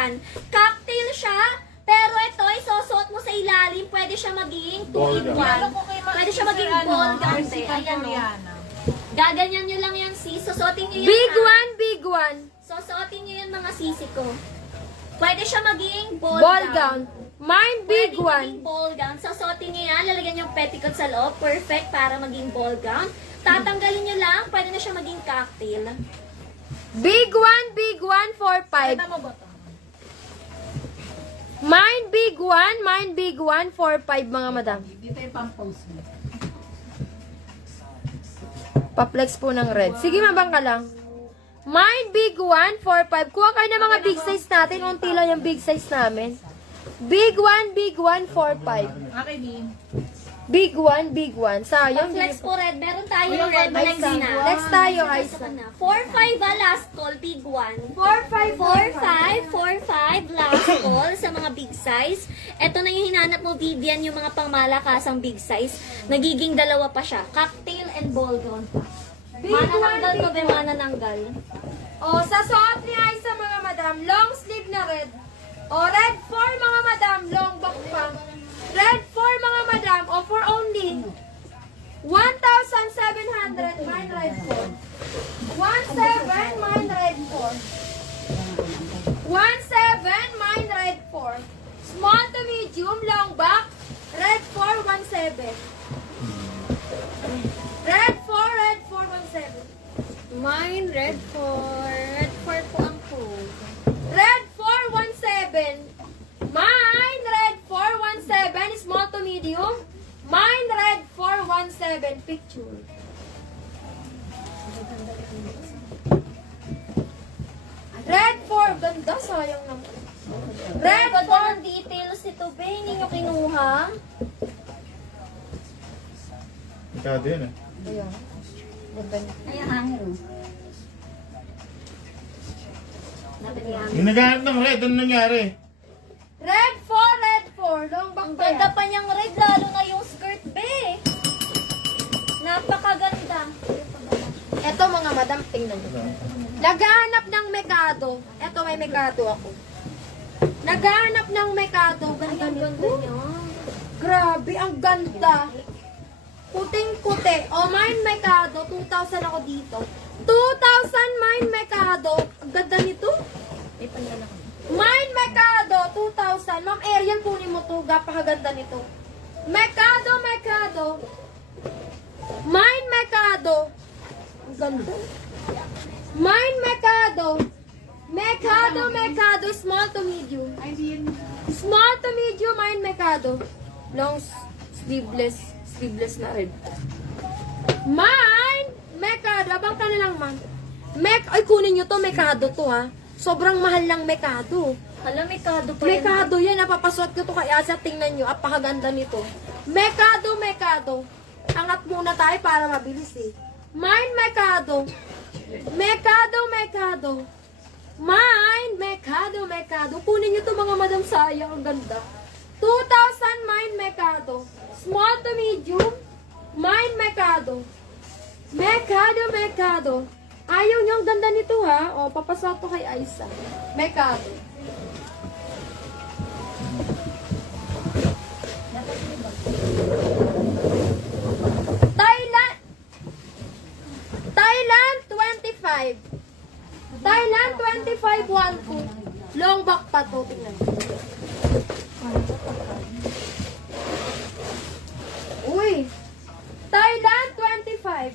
Cocktail siya, pero ito, isusuot mo sa ilalim, pwede siya maging 2 in 1. Pwede siya maging ball gown. Ayan o. Gaganyan nyo lang yan sis. Susuotin nyo yan. Big ha? one, big one. Susuotin nyo yan mga sisi ko. Pwede siya maging ball Ball gown. gown. Mine, big Pwede one. maging ball gown. Susuotin nyo yan, lalagyan yung petticoat sa loob. Perfect para maging ball gown. Tatanggalin nyo lang, pwede na siya maging cocktail. Big one, 4,500. Mine, big one, 4,500 mga madam. Dito yung pang-post mo. Pa-flex po ng red. Sige, mabang ka lang. Mine, big one, 4,500. Kuha kayo ng mga big size natin. Unti lang yung big size namin. Big one, 4,500. Okay, Dean. Big one. Sayang. Pag-flex po red, meron tayo Uy, ng red Ay, next na. next tayo, Aisa. 4-5 last call, big one. 4,500. 4-5 last call sa mga big size. Ito na yung hinanap mo, Vivian, yung mga pangmalakasang big size. Nagiging dalawa pa siya. Cocktail and ball gown pa. Manananggal to, be, manananggal. O, sa suot ni Aisa mga madam, long sleeve na red. O, red 4 mga madam, long back pa. Red 4 mga madam, o for only 1,700, mine red 4. 1,700, mine red 4. 1,700, mine red 4. Small to medium, long back, red 4, 1,700. Red 4, 1,700. Mine, red 4. Red 4 po ang code. Red 417. Mine red 417 small to medium. Mine red 417 picture. Red 4 ganda sayang naman. Red Red 4 4 details ito, be. Hindi nyo kinuha. Ikado yun eh. Ayan. Ganda niya. Ayan, hanger. Napilihan. Yung naghahanap ng red, ano nangyari? Red 4 long back Ang pa ganda yan. pa niyang red, lalo na yung skirt, be. Napakaganda. Eto mga madam, tingnan nyo. Naghahanap ng mekado. Eto may mekado ako. Naghahanap ng mekado. Ganda Ang nito. ganda niya. Grabe, ang ganda. Puting-puti. O, mine mekado. 2,000 ako dito. 2,000 mine mekado. Ang ganda nito. May pandala ko. Mine mekado. 2,000. Ma'am Ariel, kunin mo to. Gapakaganda nito. Mekado. Mine mekado. Ang ganda. Mine mekado. Mekado. Small to medium. Ay, Dean. Small to medium, mine mekado. Long sleeveless na red. Mine mekado. Abang ka na lang, ma'am. Ay, kunin nyo to. Mekado to, ha. Sobrang mahal ng mekado. Hala, mekado pa yan. Mekado yan. Napapasuot ko to kay Asa. Tingnan nyo. Apakaganda nito. Mekado. Angat muna tayo para mabilis eh. Mine mekado. Mekado. Mine, Mekado. Kunin nyo to mga madam, sayang. Ang ganda. 2,000, Mine, Mekado. Small to medium. Mine, Mekado. Mekado. Ayaw nyo, ang ganda nito ha. O, papasa to kay Aisa. Mekado. Thailand 25. Thailand 25, 1, 2. Long back pa to. Tingnan. Uy. Thailand 25.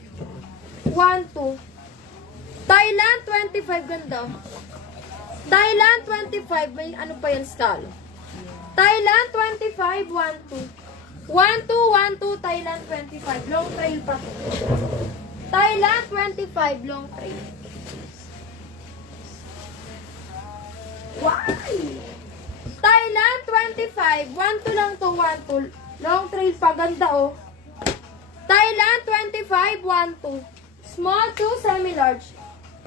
1, 2. Thailand 25, ganda. Thailand 25, may ano pa yan, skull. Thailand 25, 1, 2. 1, 2, Thailand 25. Long trail pa to. Thailand 25, long trail. Why? Thailand 25, 1, 2 lang to, 1, 2. Long trail pa, ganda oh. Thailand 25, 1, 2. Small to semi-large.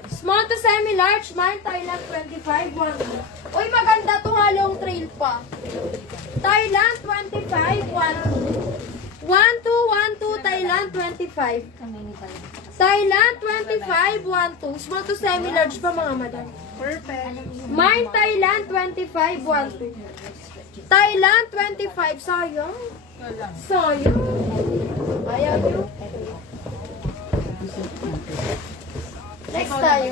Small to semi-large, mine Thailand 25, 1, 2. Uy, maganda to ha, long trail pa. Thailand 25, 1, 2. 1, 2, Thailand 25. Thailand 25, 1, 2. Small to semi-large pa mga madam. Perfect. Mine Thailand 25, 1, 2. Thailand 25, sayang. Sayang. Ayaw nyo. Next tayo.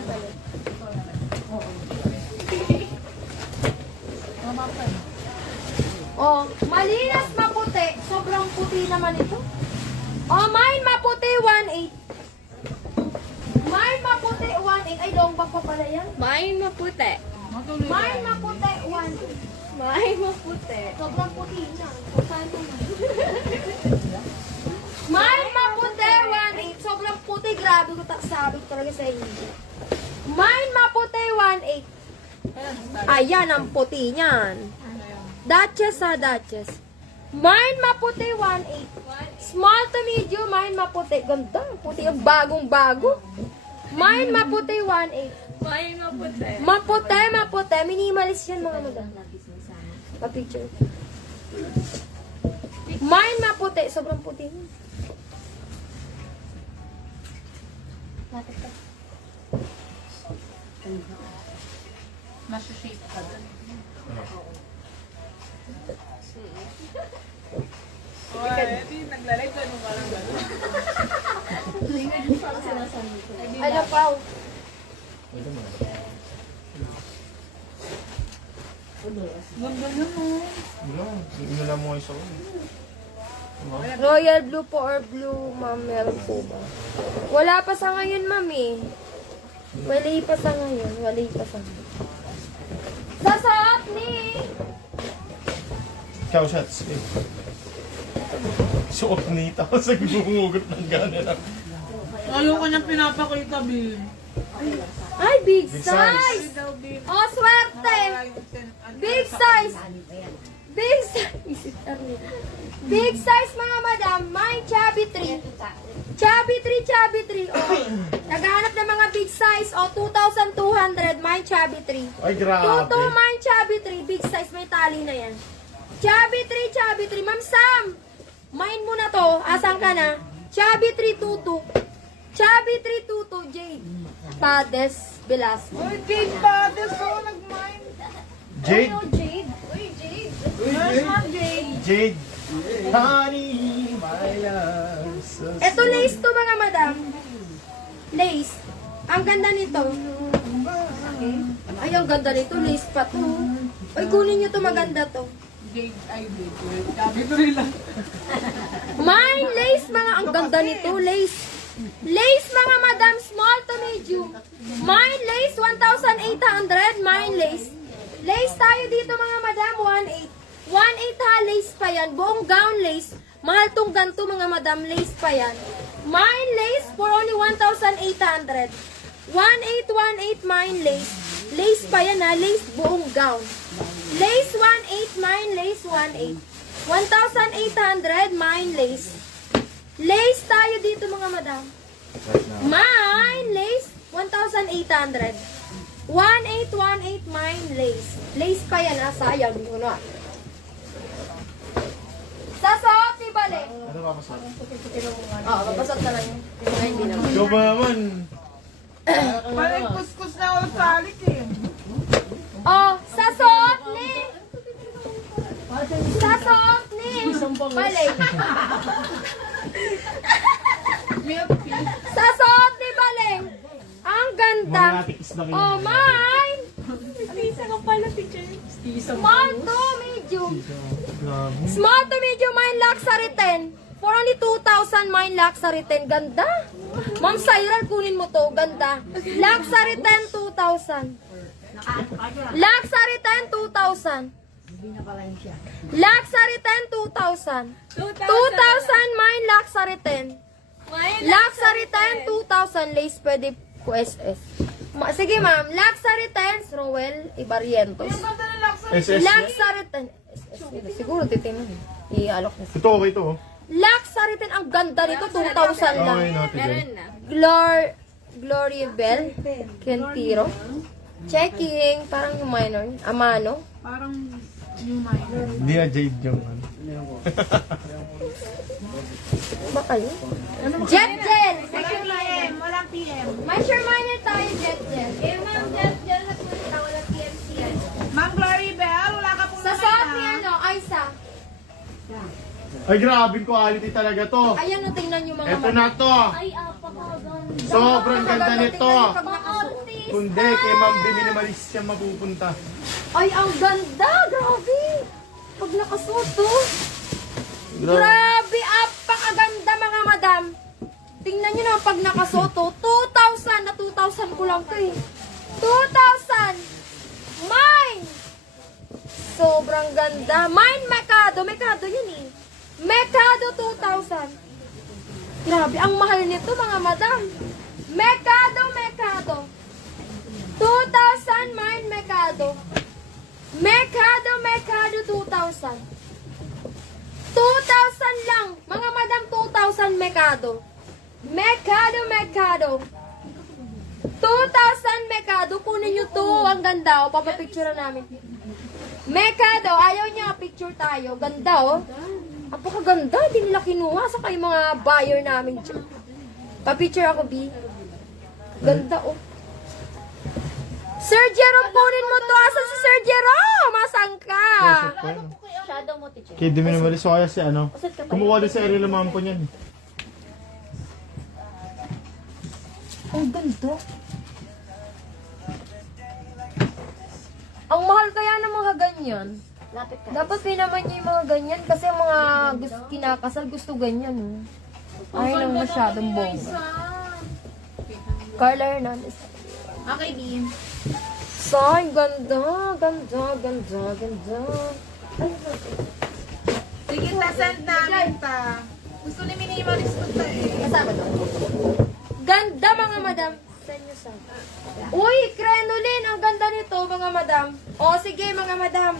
Oh, malinas maputi. Sobrang puti naman ito. Oh, mine maputi 1.8. Mine maputi 1.8. Ay, long back pa pala yan. Mine maputi. Matuloy Mine yan. maputi 1.8. Mine maputi. Sobrang puti na. Saan naman? Mine maputi 1.8. Sobrang puti. Grabe ko sabi ko talaga sa inyo. Mine maputi 1.8. Ayan ang puti niyan. Duchess ha, Duchess. Mine maputi 1.8. Small to medium, mine maputi. Ganda, puti ang bagong-bago. Mine maputi 1.8. Mine maputi. Maputi. Minimalist yan mga madam. Pa-picture. Mine maputi. Sobrang puti. Masya-shape ka dun. Naglalag ka nung parang gano'n. Ano pa? Ganda nyo mo. Wala, inula mo isa ko. Royal blue po or blue, ma'am, meron po ba? Wala pa sa ngayon, ma'am eh. Wala pa sa ngayon. Sasot ni! Ikaw, shots. Suot ni tapos nagbumugot ng gano'n. Ayaw ko niyang pinapakita, Bill. Ay, big Big size! size. Oh, swerte! Big size! Big size, mga madam. Mine, chubby 3. Chubby 3. Oh. Naghahanap ng mga big size. Oh, 2,200. Mine, chubby 3. Ay, grabe. 2, mine, chubby 3. Big size, may tali na yan. Chubby 3. Ma'am Sam, mine mo na to. Asan ka na? Chubby 322. Chubby 322, Jade. Pades, Velasco. Uy, Jade pa. That's all nag-mind. Jade. Jade. Where's my Jade? Jade. Honey, my love. Ito lace to mga madam. Lace. Ang ganda nito. Ay, ang ganda nito. Lace pa to. Ay, kunin nyo to. Maganda to. Jade, ay Jade. Sabi ko rin lang. Mine lace mga. Ang ganda nito. Lace. Lace mga madam. Small to medium. Mine lace 1,800. Mine lace. Lace tayo dito mga madam. 1,800. 1,800 ha. Lace pa yan. Buong gown lace. Mahal tong ganito mga madam. Lace pa yan. Mine lace for only 1,800. 1,818 mine lace. Lace pa yan ha. Lace buong gown. Lace 1,800. Mine lace 1,800. 1,800 mine lace. Lace tayo dito mga madam. Right now. Mine lace 1,800. 1818 mine lace. Lace pa yan, sayang. Hindi ko na. Sa suot ni Bale. Ano ba masarap? Oo, mapasot na lang yun. Ay, hindi naman. Ikaw ba naman? Parang kuskus na ako sa alik eh. Oh, sa suot ni. Sa suot ni. Bale. Sa suot ni Bale. Ang ganda. Mga natikis na kayo. Oh, mine. Isa ka pala, teacher. Small to medium. Grabe. Small to medium, mine luxury 10. For only 2,000, mine luxury 10. Ganda. Ma'am Cyril, kunin mo to. Ganda. Luxury 10, 2,000. Luxury 10, 2,000. Luxury 10, 2,000. 2,000, mine luxury 10. Luxury 10, 2,000. Lace, pwede po SS. Sige ma'am, luxury 10, Rowell, Ibarientos. SS yan? Luxury 10. Siguro titingnan. I-alok na. Ito okay to. Luxury 10, ang ganda nito, 2,000 lang. Okay natin Meron din. na. Gloria Bell, Kentiro. Checking, parang yung minor. Amano. Parang yung minor. Hindi na Jade yung ano. Ba kayo? Jet Gel! Walang PM, walang PM. May sure minor tayo, Jet Gel. Eh, ma'am, Jet Gel na po nita, walang PMC yan. Ma'am Glory Bell, wala ka pong Sa naman suot ha. ni ano, Aisa. Ay, grabe quality talaga to. Ayan, no, tingnan nyo mga Ito na to. Ay, apakaganda. Sobrang ganda nito. Pag nakasuot. Kundi, kay Ma'am De Minimalist siya mapupunta. Ay, ang ganda! Grabe! Pag nakasuot to. Grabe! Apakaganda mga madam. Tingnan nyo naman pag nakasuot to. 2,000 na 2,000 ko lang to eh. 2,000! Mine! Sobrang ganda. Mine Mercado. Mercado yun eh. Mercado 2,000. Grabe, ang mahal nito mga madam. Mercado, Mercado. 2,000 mine Mercado. Mercado, Mercado 2,000. 2,000 lang. Mga madam, 2,000 Mercado. Mercado, Mercado. 2,000 Mercado. Kunin nyo to. Ang ganda. O, papapicture namin. Mercado. Ayaw niya. Picture tayo. Ganda, oh. Apakaganda. Hindi nila kinuha. Sa kayo mga buyer namin. Papicture ako, B. Ganda, oh. Sir Jerome, kunin mo to. Asan si Sir Jerome? Asan ka? Shadow mo, teacher. Kay De Minimalist, so kaya si ano. Usad ka pa. Kumukuha din sa area ma'am ko niyan. Ang ganda. Ang mahal kaya ng mga ganyan. Lapit ka. Dapat pinaman niyo yung mga ganyan kasi ang mga gusto, kinakasal gusto ganyan. Oh. Ayaw lang masyadong bongga. Carla Hernandez. Okay, Dean. Say, ganda, ganda, ganda, ganda. Sige, send namin ta. Gusto ni Minimalist ko ta eh. Kasama to. Ganda mga madam. Send nyo sa. Uy, Crenolin, ang ganda nito mga madam. O sige mga madam.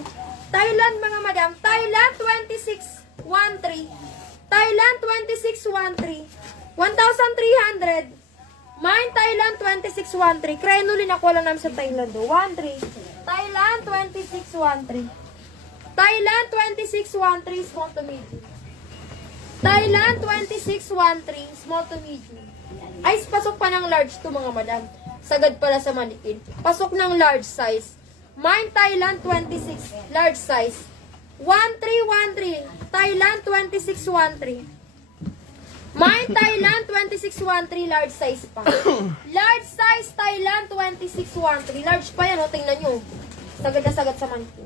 Thailand mga madam. Thailand 2613. Thailand 2613. 1,300. Mine Thailand 2613. Crenolin ako lang namin sa Thailand. 13. Thailand 2613. Thailand 2613 small to medium. Thailand 2613 small to medium. Ay, pasok pa ng large to mga madam. Sagad pala sa manikin. Pasok ng large size. Mine Thailand 26 large size. 1313 Thailand 2613. Mine Thailand 2613 large size pa. Large size Thailand 2613. Large pa yan, o tingnan nyo. Sagad na sagad sa manikin.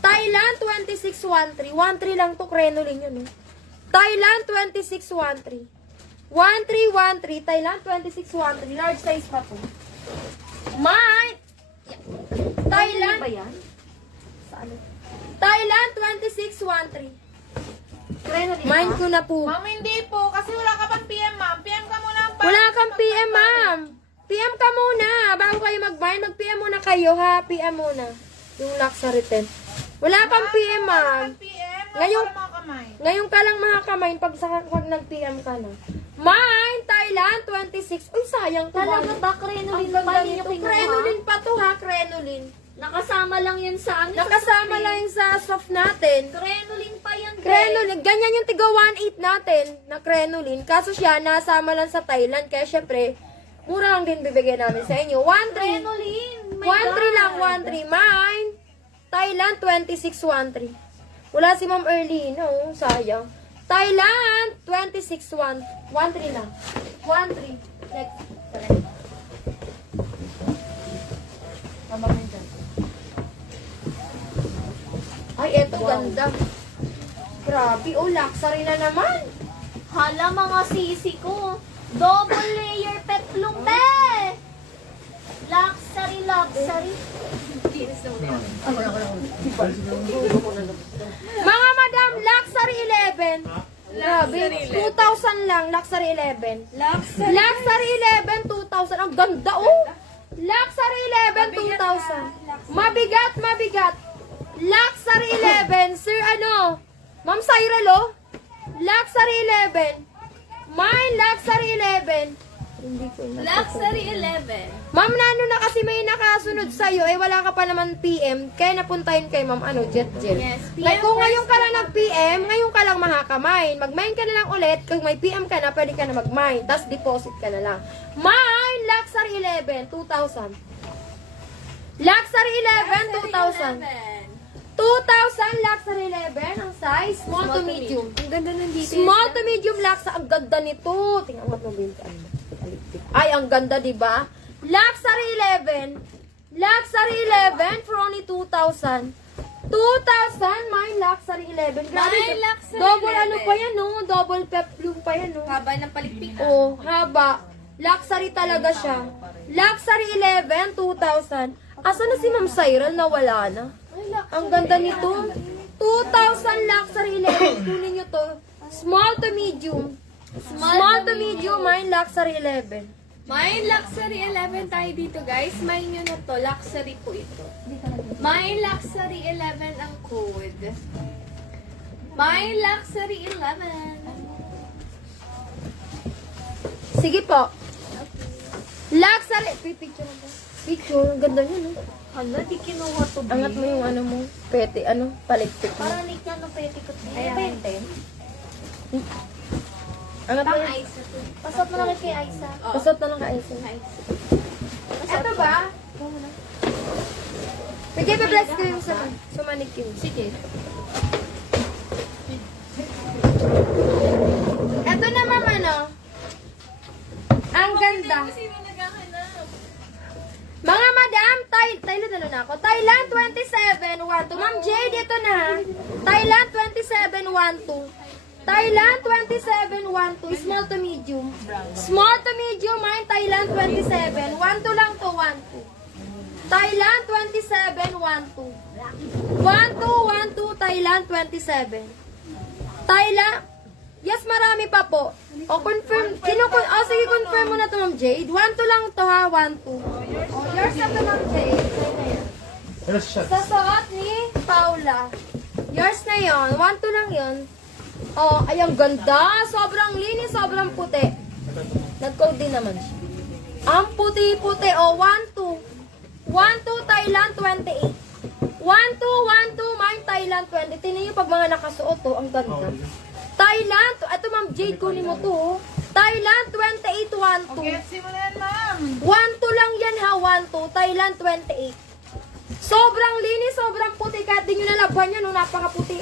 Thailand 2613. 13 lang to, Crenolin yun. Thailand 2613. 1313. Thailand 2613. Large size pa to. Mine Thailand. Ba yan? Saan? Thailand 2613. Mine ko na po. Ma'am, hindi po. Kasi wala ka pang PM, ma'am. PM ka muna. Wala kang PM, ma'am. PM ka muna. Bago kayo mag-bind, mag-PM muna kayo, ha? PM muna. Yung luxury tent. Wala kang PM, ma'am. PM, Ngayon- wala mga kamay. Ngayon ka lang mga kamay pag nag-PM ka na. Mine, Thailand, 26. Uy, sayang to. Talaga Ang ba, Crenolin ganda pa rin nito. yung kinuha? Crenolin pa to ha, Crenolin. Nakasama lang yun sa ano? Nakasama lang yung sa soft natin. Crenolin pa yan, guys. Crenolin, ganyan yung tiga 1.8 natin na Crenolin. Kaso siya, nasama lang sa Thailand. Kaya syempre, mura lang din bibigyan namin sa inyo. 1.3. Crenolin. 1.3 lang, 1.3. Mine. Thailand, 26.13. Wala si Ma'am Erlene, no? Sayang. Thailand, 26.1. 1.3 lang. 1.3. Next. Ay, eto ganda. Grabe, oh, luxury na naman. Hala, mga sisi ko. Double layer peplum, be! Luxury, luxury. Mga madam, luxury 11. Grabe, 2,000 lang, luxury 11. Luxury 11, 2,000. Ang ganda, oh. Luxury 11, 2,000. Mabigat, mabigat. Luxury 11, sir, ano? Ma'am Cyril, oh. Luxury 11. Mine, luxury 11. Hindi ko na. Luxury 11. Ma'am, nano na kasi may nakasunod sa'yo, eh wala ka pa naman PM, kaya napuntahin kay ma'am, ano, Jet. Yes, Like, kung ngayon ka lang nag-PM, ngayon ka lang makakamain. Mag-mine ka na lang ulit, kung may PM ka na, pwede ka na mag-mine, tapos deposit ka na lang. Mine, luxury 11, 2,000. Luxury 11, 2,000. 2,000 luxury 11, ang size, small to medium. Ang ganda ng details. Small to medium luxury, ang ganda nito. Tingnan mo yung ay, ang ganda, di ba? Luxury 11. Luxury 11 for only 2,000. 2,000, my luxury 11. Grabe, My luxury double 11. ano pa yan, no? Double peplum pa yan, no? Haba ng palikpik. Oh, haba. Luxury talaga siya. Luxury 11, 2,000. Asa na si Ma'am Cyril? Nawala na. Ang ganda nito. 2,000 luxury 11. Kunin nyo to. Small to medium. Small to medium, mine luxury 11. May luxury 11 tayo dito, guys. May nyo na to. Luxury po ito. May luxury 11 ang code. May luxury 11. Sige po. Luxury. Picture mo ba? Picture. Ang ganda niya, no? Hala, di kinuha to, be. Angat mo yung ano mo. Pete, ano? Palikpik mo. Parang like yan ng petticoat niya. Ano ba yun, Ten? Angat mo yung... Aisa to. Pasok mo na kay Aisa. Pasot na lang ka, Aisa. Ito ba? Bigay pa bless ko yung sa manicure. Sige. Ito na, ma'am, ano? Ang ganda. Sino naghahanap? Mga madam, Thailand na lang ako. Thailand 2712. Ma'am Jade, ito na. Thailand 2712. Thailand 2712. Small to medium. Small to medium, mine Thailand 27. 12 lang to, 12. Thailand 2712. 1212 Thailand 27. Thailand. Yes, marami pa po. O, confirm. Sige, confirm mo na to, Ma'am Jade. 12 lang to, ha? 12. O, yours na to, Ma'am Jade. Ano siya? Sa suot ni Paula. Yours na yon. 12 lang yon. Oh, ay, ang ganda. Sobrang linis, sobrang puti. Nag-code din naman siya. Ang puti-puti. O, 12. 12 Thailand 28. 12, 12, mine Thailand 20. Tingnan niyo pag mga nakasuot, to, ang ganda. Thailand, ito Ma'am Jade, kunin mo to. Oh. Thailand 28, 12. Okay, mo na yan, ma'am. 12 lang yan ha, 12. Thailand 28. Sobrang linis, sobrang puti. Kahit di nyo nalaban yan, no, napakaputi.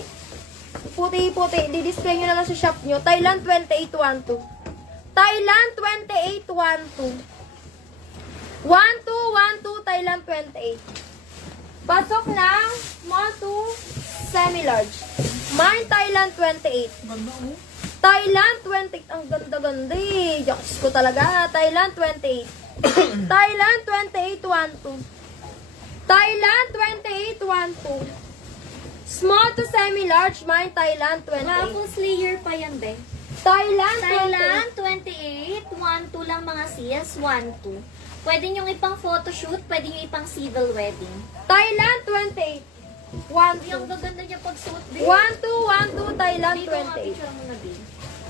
Puti-puti. Di-display nyo na lang sa shop nyo. Thailand 28, 12. Thailand 28, 12. 12, Thailand 28. Pasok ng small to semi-large. Mine Thailand 28. Thailand 28. Ang ganda-ganda eh. Jokes ko talaga. Thailand 28. Thailand 28, 12. Thailand 28, 12. Small to semi-large. Mine Thailand 28. Raffles layer pa yan, be. Thailand 28. Thailand, 28. 1-2 lang mga sis. 1-2. Pwede nyo ipang photoshoot, pwede nyo ipang civil wedding. Thailand 28. 1, Yung gaganda niya pag suot, be. 1, 2, Thailand Dito nga 28. picture mo na, be.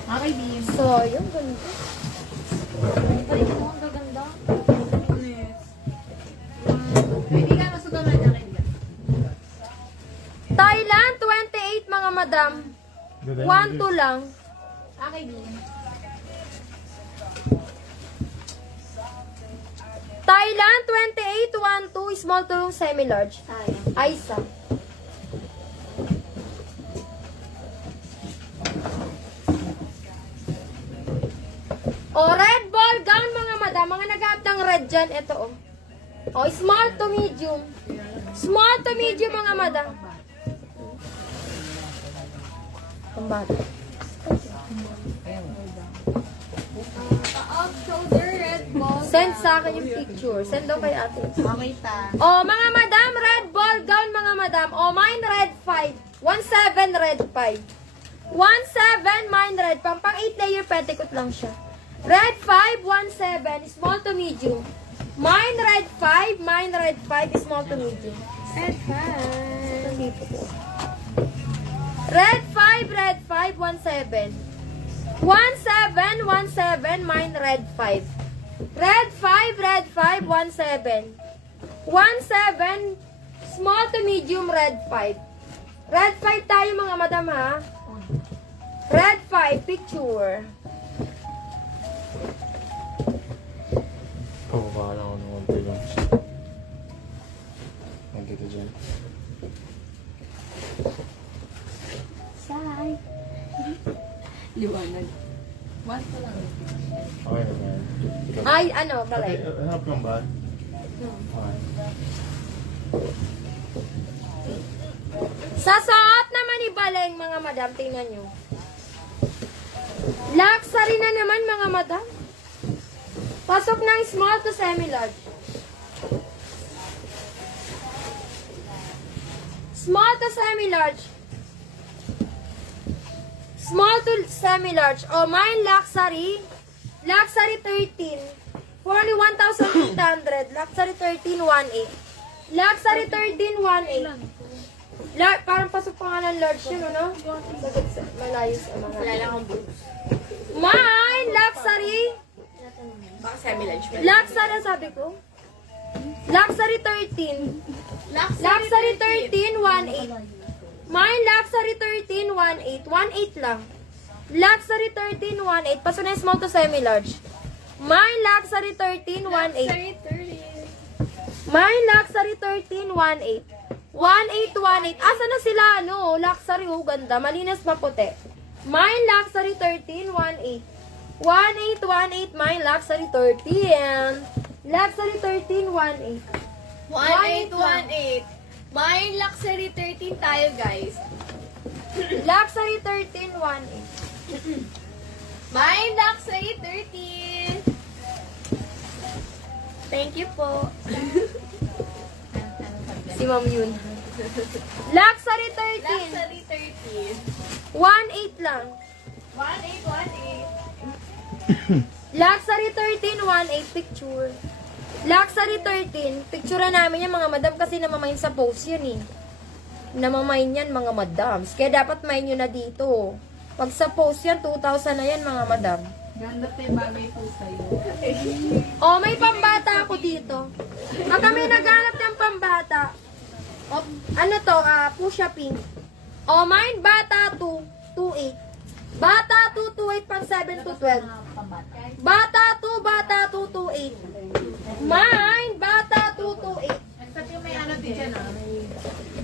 Okay, Beam. So, yung ganda. lang. Okay, din. Thailand, 2812, small to semi-large. Sayang. Aisa. Oh, red ball gown, mga madam. Mga nag-up ng red dyan. Ito, oh. Oh, small to medium. Small to medium, mga madam. Pambata. Off-shoulder red ball. Send sa akin yung picture. Send daw kay ate. Okay, ta. Oh, mga madam, red ball gown, mga madam. Oh, mine red 5. 1-7 red 5. 1-7 mine red. Pang 8 layer petticoat lang siya. Red 5, 1-7, small to medium. Mine red 5, small to medium. Red 5. Red 5, 1-7. 1-7, mine red 5. Red 5, 1-7. 1-7, small to medium, red 5. Red 5 tayo, mga madam, ha? Red 5, picture. Pababa lang ako ng konti lang. Nandito dyan. Say. Liwanag. One to lang. Okay na ba yan? Ay, ano, balay. Okay, hanap lang ba? Okay. Sa suot naman ni Baleng, mga madam, tingnan nyo. Luxury na naman, mga madam. Pasok ng small to semi-large. Small to semi-large. Small to semi-large. Oh, mine luxury. Luxury 13. For only 1,800. Luxury 13, 1,800. Luxury 13, 1,800. Parang pasok pa nga ng large yun, ano? Sagot sa malayo sa mga. Wala lang akong boobs. Mine luxury. Baka semi-lunch pa. Luxury, sabi ko. Luxury 13. Luxury 13, 1,800. Mine luxury 13, 1,800. 1,800 lang. Luxury 13, 1,800. Pasok na yung small to semi-large. Mine luxury 13, 1,800. Sorry, 30. Mine luxury 13, 1,800. 1,800, 1,800. Asa na sila, ano? Luxury, oh, ganda. Malinis maputi. Mine luxury 13, 1,800. 1,800, 1,800. Mine luxury 13. Luxury 13, 1,800. 1818. Mine luxury 13 tayo, guys. Luxury 13, 1,800. Mine luxury 13. Thank you po. Si Ma'am Yun. Luxury 13. Luxury 13. 1,800 lang. 1818. Luxury 13, 1,800. Picture. Luxury 13. Picture namin yan, mga madam, kasi namamain sa post yan eh. Namamain yan, mga madams. Kaya dapat main nyo na dito. Pag sa post yan, 2,000 na yan, mga madam. Ganda tayo bagay po sa'yo. Oh, may pambata ako dito. Pag kami naghanap ng pambata, oh, ano to, pusha pink. Oh, mine bata 2, 2,800. Bata 2, 2,800 pang 7 to 12. Bata 2, 2,800. Mine, bata 2, 2,800. Except yung may ano din dyan,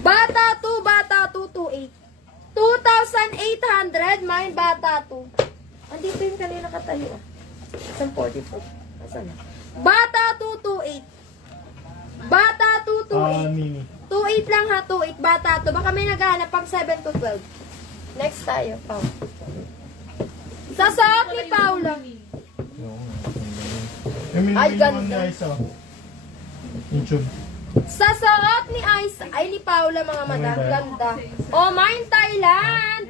Bata 2, 2,800. 2,800, mine bata 2. Andito yung kanina katayo. Isang 44. Asan na? Bata 2, 2,800. Bata 2, 2,800. Mini. 2,800 lang ha, 2,800. Bata 2. Baka may naghahanap pang 7 to 12. Next tayo, Pao. Sa suot ni Paula. Ay, ganda. YouTube. Sa suot ni Isa, ay ni Paula, mga madam, ganda. Oh, mine Thailand.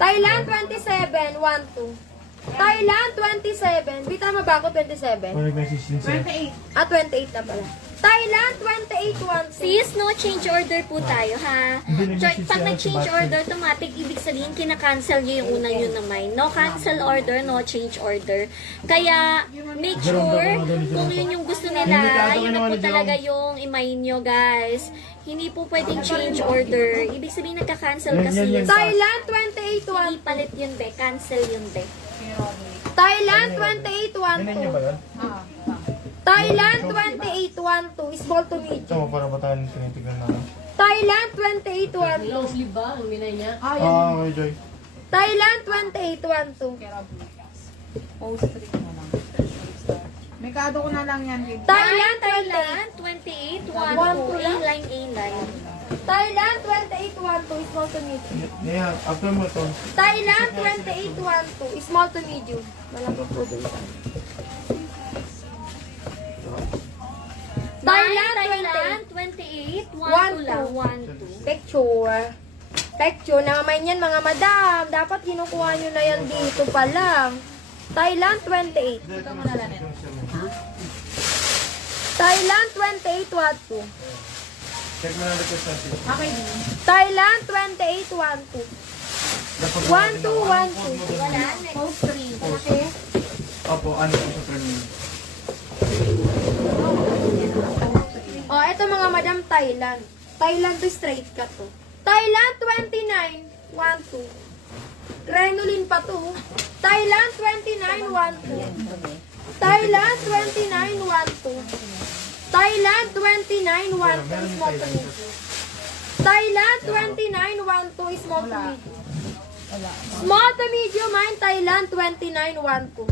Thailand 27, 1, 2. Thailand 27. Bita mo bumaba ako, 27. Kung nag-message din sa'yo. 28. Ah, 28 na pala. Thailand, 2812. Sis, no change order po tayo, ha? Hindi nag-message Pag si nag-change Ate Batsy. order, automatic, ibig sabihin, kinakancel nyo yung unang yun na mine. No cancel order, no change order. Kaya, make sure, kung yun yung gusto nila, yun na po talaga yung i-mine nyo, guys. Hindi po pwedeng change order. Ibig sabihin, nagka-cancel kasi Yan, yan, yun. Thailand, Hindi 2812. palit yun, be. Cancel yun, be. Thailand, Ganyan niyo ba 2812. yan? Thailand, 2812. Small to Ito medium. mo, para ba tayo tinitignan namin? Thailand, 2812. Long sleeve ba ang minay niya? Okay, Joy. Thailand, 2812. Post 3 mo lang. May kado ko na lang yan. Babe. Thailand, Thailand, 28, 1, 2, A-line, A-line. Thailand, 2812. Small to medium. Yeah, after mo ito. Thailand, 2812. Small to medium. Malaki po doon. Thailand, Thailand, 28, 1, 2 lang, 1, 2. Picture. Picture. Naman yan mga madam. Dapat kinukuha nyo na yan dito pa lang. Thailand, 28. Thailand, 28, what to? Check mo na request natin. Okay, din. Thailand, 28, 1, 2. 1, 2, 1, 2. Wala, next. Post 3. Okay. Opo, ano po sa training? Oh, eto mga madam, Thailand. Thailand to straight cut to. Thailand, 29, 1, 2. Grenolin pa to. Thailand, 29, 1, 2. Thailand, 29, 1, 2. Thailand, 29, 1, 2. Small to medium. Thailand, 29, 1, 2. Small to medium. Small to medium, mine. Thailand, 29, 1, 2.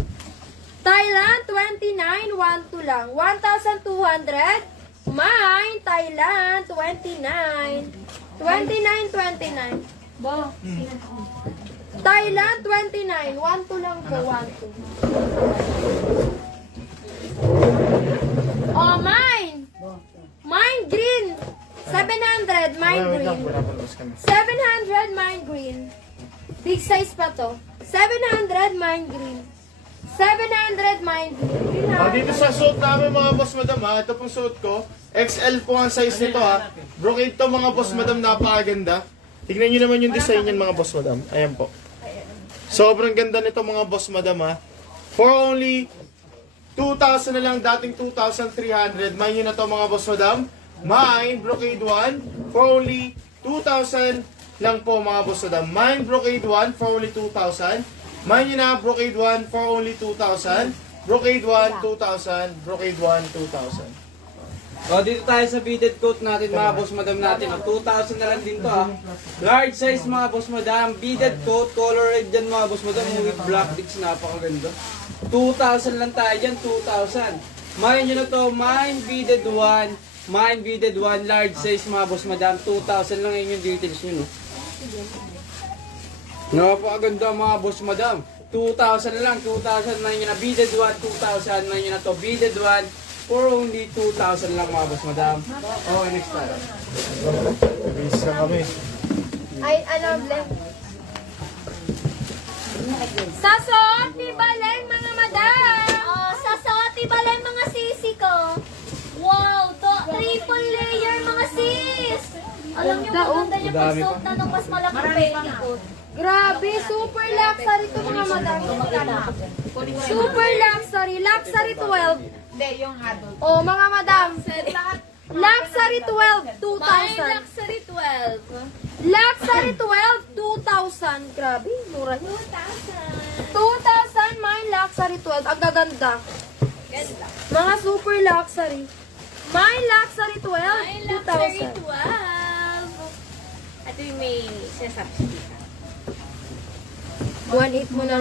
Thailand, 29, 1, 2 lang. 1,200. Mine, Thailand, 29. 29, 29. Bo. Thailand, 29. 1, 2 lang po, 1, 2. Oh, mine. Mine green. 700, mine Wait lang, green. pinapalabas kami. 700, mine green. Big size pa to. 700, mine green. 700, mine green. Dito sa suit namin mga boss madam ha, ito pong suit ko. XL po ang size nito ha. Brocade to mga boss madam, napakaganda. Tignan nyo naman yung design yan mga boss madam. Ayan po. Sobrang ganda nito mga boss madam ha. For only 2,000 na lang, dating 2,300. Mine nyo na to mga boss madam. Mine, brocade 1, for only 2,000 lang po mga boss madam. Mine, brocade 1, for only 2,000. Mine nyo na, brocade 1, for only 2,000. Brocade 1, 2,000. Brocade 1, 2,000. O, dito tayo sa beaded coat natin mga boss madam natin. O, 2,000 na lang din to ha. Large size mga boss madam. Beaded coat, color red dyan mga boss madam. With black bits, napakaganda. 2,000 lang tayo dyan, 2,000. Mine nyo na to, mine beaded 1. Mine beaded 1, large size mga boss madam. 2,000 lang yun yung details nyo, no? Napakaganda mga boss madam. 2,000 na lang, 2,000. Mine nyo na beaded 1, 2,000. Mine nyo na to, beaded 1. For only 2,000 lang mga boss madam. Okay, next tayo. Bis na kami. Ay, ano, blend. Sa Soti Baleng, mga madam! Oh, sa Soti Balay mga sisi ko. Wow, to, triple layer mga sis. Alam niyo, maganda niya pag suot na nung mas malaki petticoat. Grabe, super luxury to mga madam. Super luxury. Luxury 12. Hindi, yung adult. Oh, mga madam. Luxury 12, My 2,000. Luxury 12. Luxury 12, 2,000. Grabe, mura yun. 2,000, mine luxury 12. Ang gaganda. Ganda. Mga super luxury. Mine luxury 12, My Luxury 2,000. 12. Ito yung may sinasabi sa dito. 1,800 mo na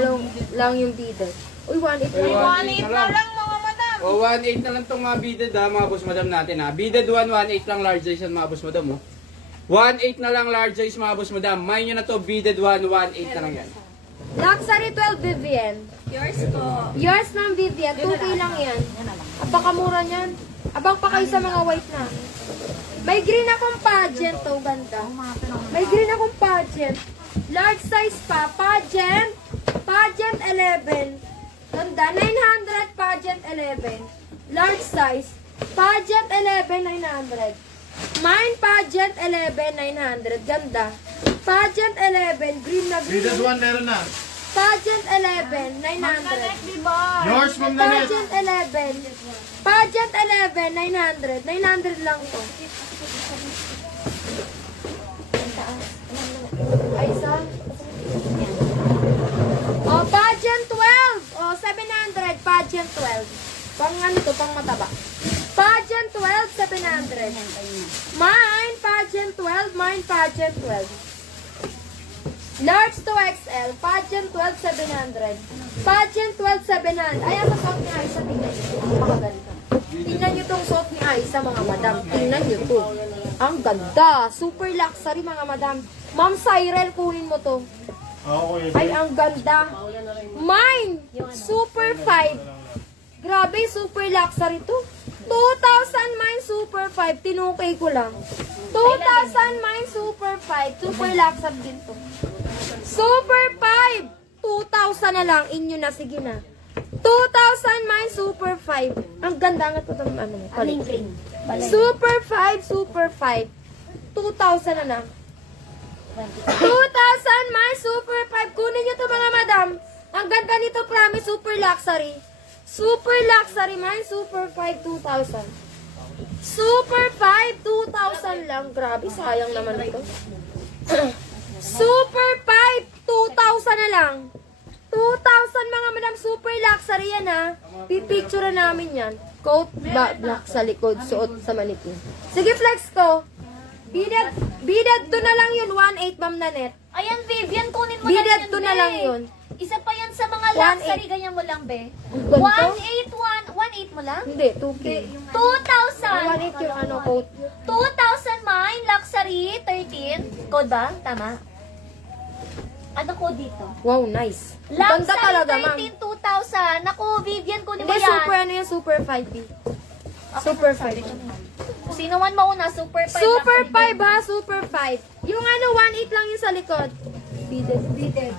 lang yung bidder. Uy, 1,800 lang. 1,800 na lang mga madam. O, 1,800 na lang itong mga beaded ha, mga boss madam natin ha. Beaded 1, 1,800 lang large size yan mga boss madam, oh. 1,800 na lang large size mga boss madam. Mine nyo na to, beaded 1, 1,800 na lang yan. Luxury 12, Vivian. Yours po. Yours, Ma'am Vivian. 2K lang yan. Apakamura niyan. Abang pa kayo sa mga white na. May green akong pageant to, ganda. May green akong pageant. Large size pa. Pageant. Pageant 11. Ganda. 900 pa 11, large size. Pageant 11, 900. Mine pageant 11, 900. Ganda. Pageant 11, green na green. Bidded 1 meron na. Pageant 11, 900. Yours, Ma'am Nanette. Pageant 11. Pageant 11, 900. 900 lang to. Ay, isa. Oh, pageant 12. Oh, 700. Pageant 12. Pang ano to, pang mataba. Pageant 12, 700. Mine, pageant 12. Mine, pageant 12. Large to XL, pageant 12, 700. Pageant 12, 700. Ay, ang suot ni Aisa, tingnan nyo. Napakaganda. Tingnan nyo tong suot ni Aisa, mga madam. Tingnan nyo to. Ang ganda. Super luxury, mga madam. Ma'am Cyril, kunin mo to. Oo, kuya. Ay, ang ganda. Mine, Super 5. Grabe, super luxury to. 2,000 mine, Super 5. Tinukay ko lang. 2,000 mine, Super 5. Super luxury din to. Super 5. 2,000 na lang. Inyo na. Sige na. 2,000 mine, Super 5. Ang ganda nga ito. Ano mo? Palit. Super 5, Super 5. 2,000 na lang. 2,000 mine, Super 5. Kunin nyo to, mga madam. Ang ganda nito, promise. Super luxury. Super luxury mine, Super 5, 2,000. Super 5, 2,000 lang. Grabe, sayang naman ito. Super 5, 2,000 na lang. 2,000 mga madam, super luxury yan ha. Pipicture namin yan. Coat, black sa likod, suot sa manikin. Sige, flex ko. Bidad to na lang yun, 1,800 Ma'am Nanette. Ayan, Vivian, kunin mo Bidad na yan, to na be. lang yun. Isa pa yan sa mga 1,800. luxury, ganyan mo lang, be. Ganito? 1,800 mo lang? Hindi, 2K. 2,000. 1,800 yung ano, coat. 2,000 mine, luxury, 13. Code ba? Tama. Ano code dito? Wow, nice. Ganda Luxury talaga, ma'am. 13, 2,000. Naku, Vivian, kunin mo Hindi, yan. super ano yung super 5B. Super 5. Sino man mauna? Super 5. Super luxury. 5 ha, super 5. Yung ano, 1,800 lang yung sa likod. Beaded.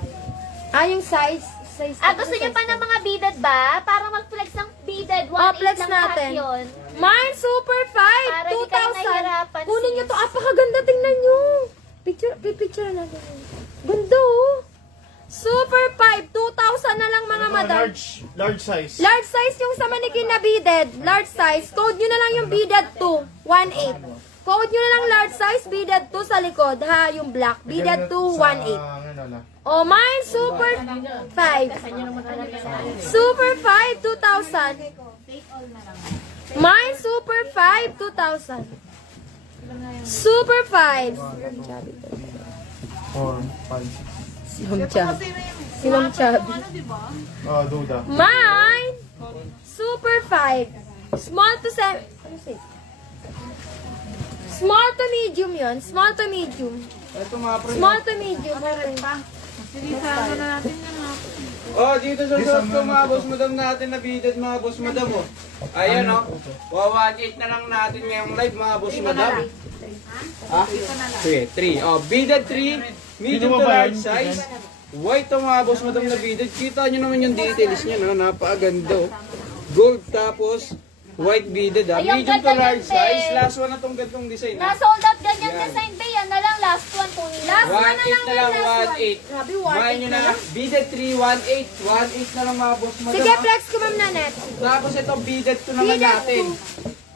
Ah, yung size. Gusto niyo pa ng mga beaded ba? Para mag-flex ng beaded. 1,800 Oh, flex lang lahat natin. yun. Mine, super 5. Para di kayo 2,000. nahihirapan, Kunin nyo sis. to. Apakaganda, tingnan nyo. Picture natin. Ganda oh. Super 5. 2,000 na lang mga madam. Large size. Large size yung sa manikin na beaded. Large size. Code nyo na lang yung beaded 2. 1,800. Code nyo na lang large size, beaded 2 sa likod. Ha, yung black. Beaded 2, 1,800. Oh, mine, super 5. Super 5, 2,000. Mine, super 5, 2,000. Super 5. 4, 5, 6. Si Ma'am Chubby. Si Ma'am Chubby. Oh, duda. Mine, super 5. Small to 7. Ano say? Small to medium yun. Small to medium. Ito mga pre. Small to medium. Okay. Sige, sama na natin yan ha. Oh, dito sa suot ko mga boss madam natin na beaded mga boss madam oh. Ayan oh. 1,800 na lang natin ngayong live mga boss madam. Ha? Sige, 3. Oh, beaded 3, medium to large size. White to mga boss madam na beaded. Kita nyo naman yung details niya no, napakaganda oh. Gold tapos white beaded ah. Ayun, Medium to ganda large yan, size. be. Last one na tong gantong design ah. Na-sold out ganyan Yan. design ba yan? Na lang last one po nila. Last one na 1,800 lang na lang, yung last one. 1,800. Grabe, Kumain 1,800 nyo na na. lang. Beaded 3, 1,800. 1,800 na lang mga boss madam. Sige, ah. flex ko, Ma'am Nanette. Tapos ito beaded 2 naman Beaded natin.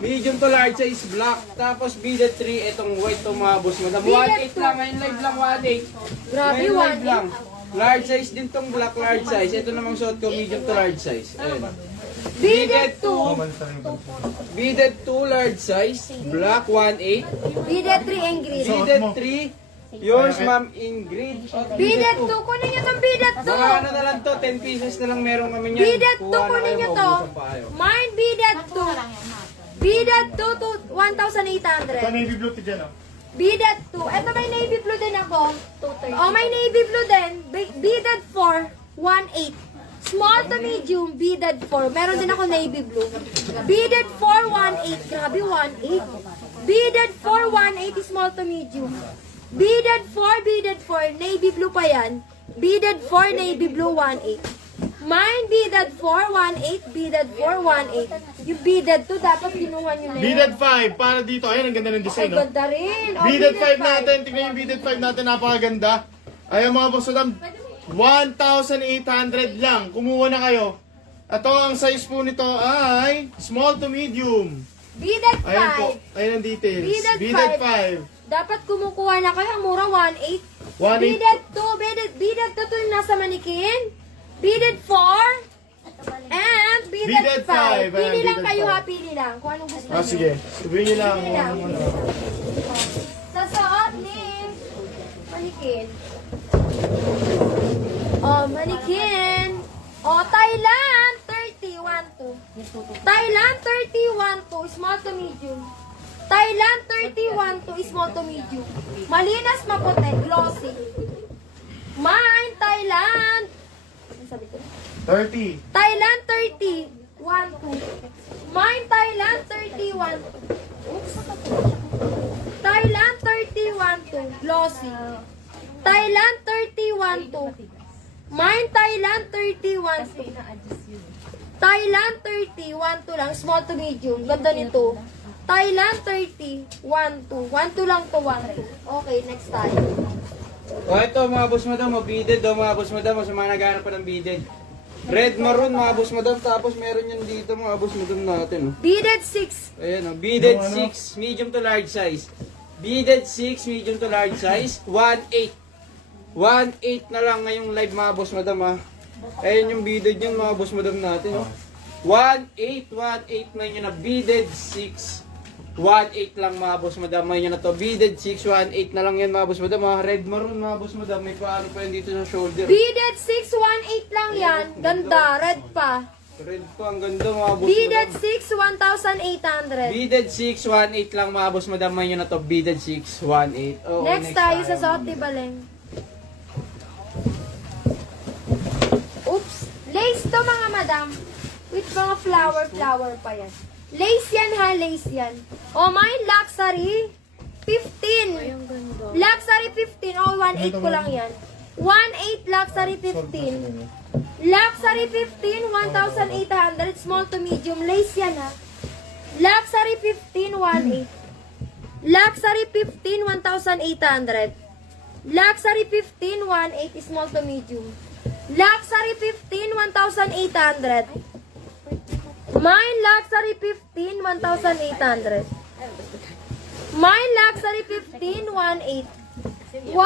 Medium to large size black. Tapos beaded 3, itong white to mga boss madam. Beaded 1,800 lang, ngayon live lang 1,800. Grabe, Ngayon live 1,800. lang. Large size din tong black large size. Ito namang suot ko medium to large size. Ayan. Beaded 2. Beaded 2 large size. Black 1,800. Beaded 3 and green. Beaded 3. Yours ma'am Ingrid. Beaded 2. Kunin nyo tong beaded 2. Mga ano na lang to, 10 pieces na lang meron kami niyan. Beaded 2, Kuha na kunin kayo, nyo to. maubusan pa kayo. Mine, beaded 2. Beaded 2 to Ito 1,800. navy blue to dyan oh. Beaded 2. Ito may navy blue din ako. Oh, may navy blue din. Beaded 4, 1,800. Small to medium, beaded 4. Meron din ako navy blue. Beaded 4, 1,800. Grabe, 1,800. Beaded 4, 1,800 small to medium. Beaded 4, navy blue pa yan. Beaded 4, navy blue, 1,800. Mine beaded 418, beaded 418. Yung beaded 2, dapat kinuha nyo na yun. Beaded 5, para dito. Ayun, ang ganda ng Ay, design, no? ganda rin. Oh, Beaded 5 five. natin. Tingnan yung beaded 5 natin. Napakaganda. Ayan mga boss madam. 1,800 lang. Kumuha na kayo. Ito, ang size po nito ay small to medium. Beaded 5. Ayan po. Ayan ang details. Beaded Beaded 5. Dapat kumukuha na kayo. Ang mura, 1.8. 1.8. Beaded 2. Beaded 2 ito yung nasa manikin. Beaded 4. And beaded Beaded 5. five. Pili Ayan, lang beaded kayo five. ha. Pili lang. Kung anong gusto Ah, nyo. sige. Sabihin nyo lang. Pili lang. Sa suot ni manikin. Oh, manikin. Oh, Thailand 31-2. Thailand 31-2. Small to medium. Thailand 31-2. Small to medium. Malinas, maputi, glossy. Mine, Thailand. Ano sabi ko? 30. Thailand 30. 1-2. Mine, Thailand 31. Oops. Thailand 31-2. Glossy. Thailand 31-2. Mine, Thailand 31-2. Thailand 30. 1-2 lang. Small to medium. Ganda nito. Thailand 30. 1-2. 1-2 lang to 1-2. Okay, next tayo. O ito mga boss madam, beaded o mga boss madam, sa mga naghahanap pa ng beaded. Red maroon mga boss madam, tapos meron yan dito mga boss madam natin. Oh. Beaded 6. Ayan o, beaded 6, medium to large size. Beaded 6, medium to large size, 1.8. 1.8 na lang ngayong live mga boss madam ha. Ayan yung beaded yun mga boss madam natin. Oh. 1.8 na yun na beaded 6. 1.8 lang mga boss madam. May yun na to. Beaded 6, 1.8 na lang yan mga boss madam. Mga red maroon mga boss madam. May paano pa yan dito sa shoulder. Beaded 6. 1.8 lang yan. Ganda. Red pa. Red pa, ang ganda mga boss Beaded madam. 6. 1,800. Beaded 6, 1.8 lang mga boss madam. May yun na to. Beaded 6, 1.8. Oo, Next tayo sa suot ni Baleng. Oops. Lace to mga madam. With mga flower pa yan. Lace yan ha, lace yan. Oh, mine luxury. 15. Luxury 15. Oh, 1.8 ko lang yan. 1.8 luxury 15. Luxury 15, 1,800. Small to medium. Lace yan ha. Luxury 15, 1.8. Luxury 15, 1,800. Luxury 15, 1.8. Small to medium. Luxury 15, 1,800. Mine luxury 15, 1,800. Mine luxury 15, 1.8. 1.8,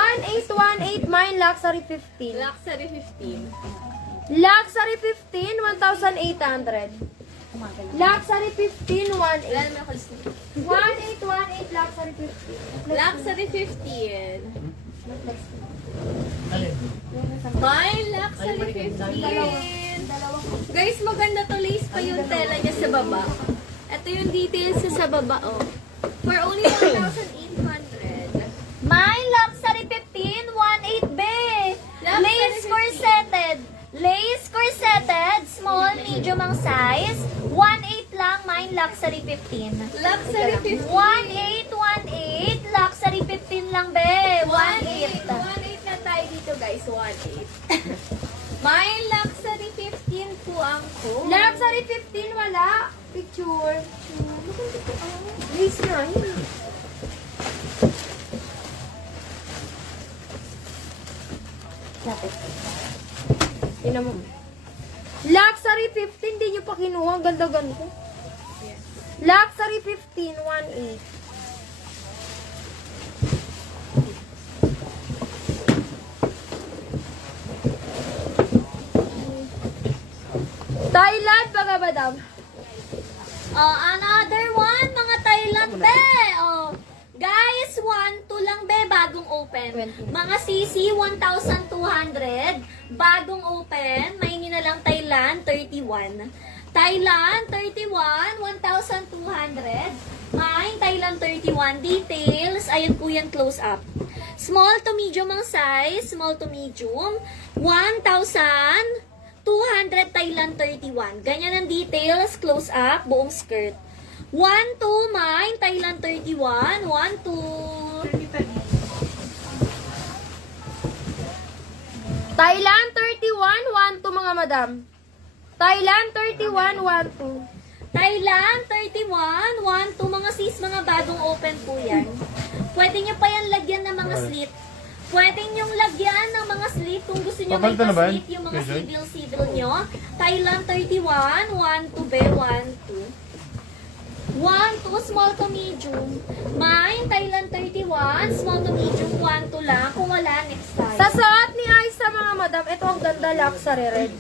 mine luxury 15. Luxury 15. Luxury 15, 1,800. Luxury 15, 1.8. Wala naman ako listening. 1.8, luxury 15. Luxury 15. Mine luxury 15. Guys, maganda to, lace pa yung tela niya sa baba. Ito yung details sa baba, oh. For only 1,800. Mine luxury 15, 1.8B. Lace corseted. Lace corseted, small, medium ang size. 1.8 lang, mine luxury 15. Luxury 15. 1.8, luxury 15 lang, be. 1.8. 1.8 na tayo dito, guys. 1.8. Mine luxury 15 po ang ko. Luxury 15, wala. Picture. Lace nga yun. Tingnan mo. Luxury 15, di nyo pa kinuha. Ang ganda-ganda. Luxury 15, 1.8. Thailand, mga madam. Oh, another one, mga Thailand, be. Oh, guys, 1.2 lang, be, bagong open. Mga CC, 1,200. Bagong open. May na lang Thailand, 31. Thailand, 31, 1,200. Mine, Thailand, 31. Details, ayan po yan, close up. Small to medium ang size, small to medium. 1,200 Thailand 31. Ganyan ang details, close up, buong skirt. 1,2 mine, Thailand 31. 1,2. Thailand 31, 1 to mga madam. Thailand 31, 1-2. Thailand, 31, 1, 2, mga sis, mga bagong open po yan. Pwede nyo pa yan lagyan ng mga slit. Pwede nyo lagyan ng mga slit kung gusto nyo may Papalitan na ba yan? pa-slit yung mga Okay, Joy? civil nyo. Thailand, 31, 1, 2, be, 1, 2. 1, 2, small to medium. Mine, Thailand 31, small to medium, 1, 2 lang. Kung wala, next time. Sa suot ni Aiza mga madam, ito ang ganda luxury red.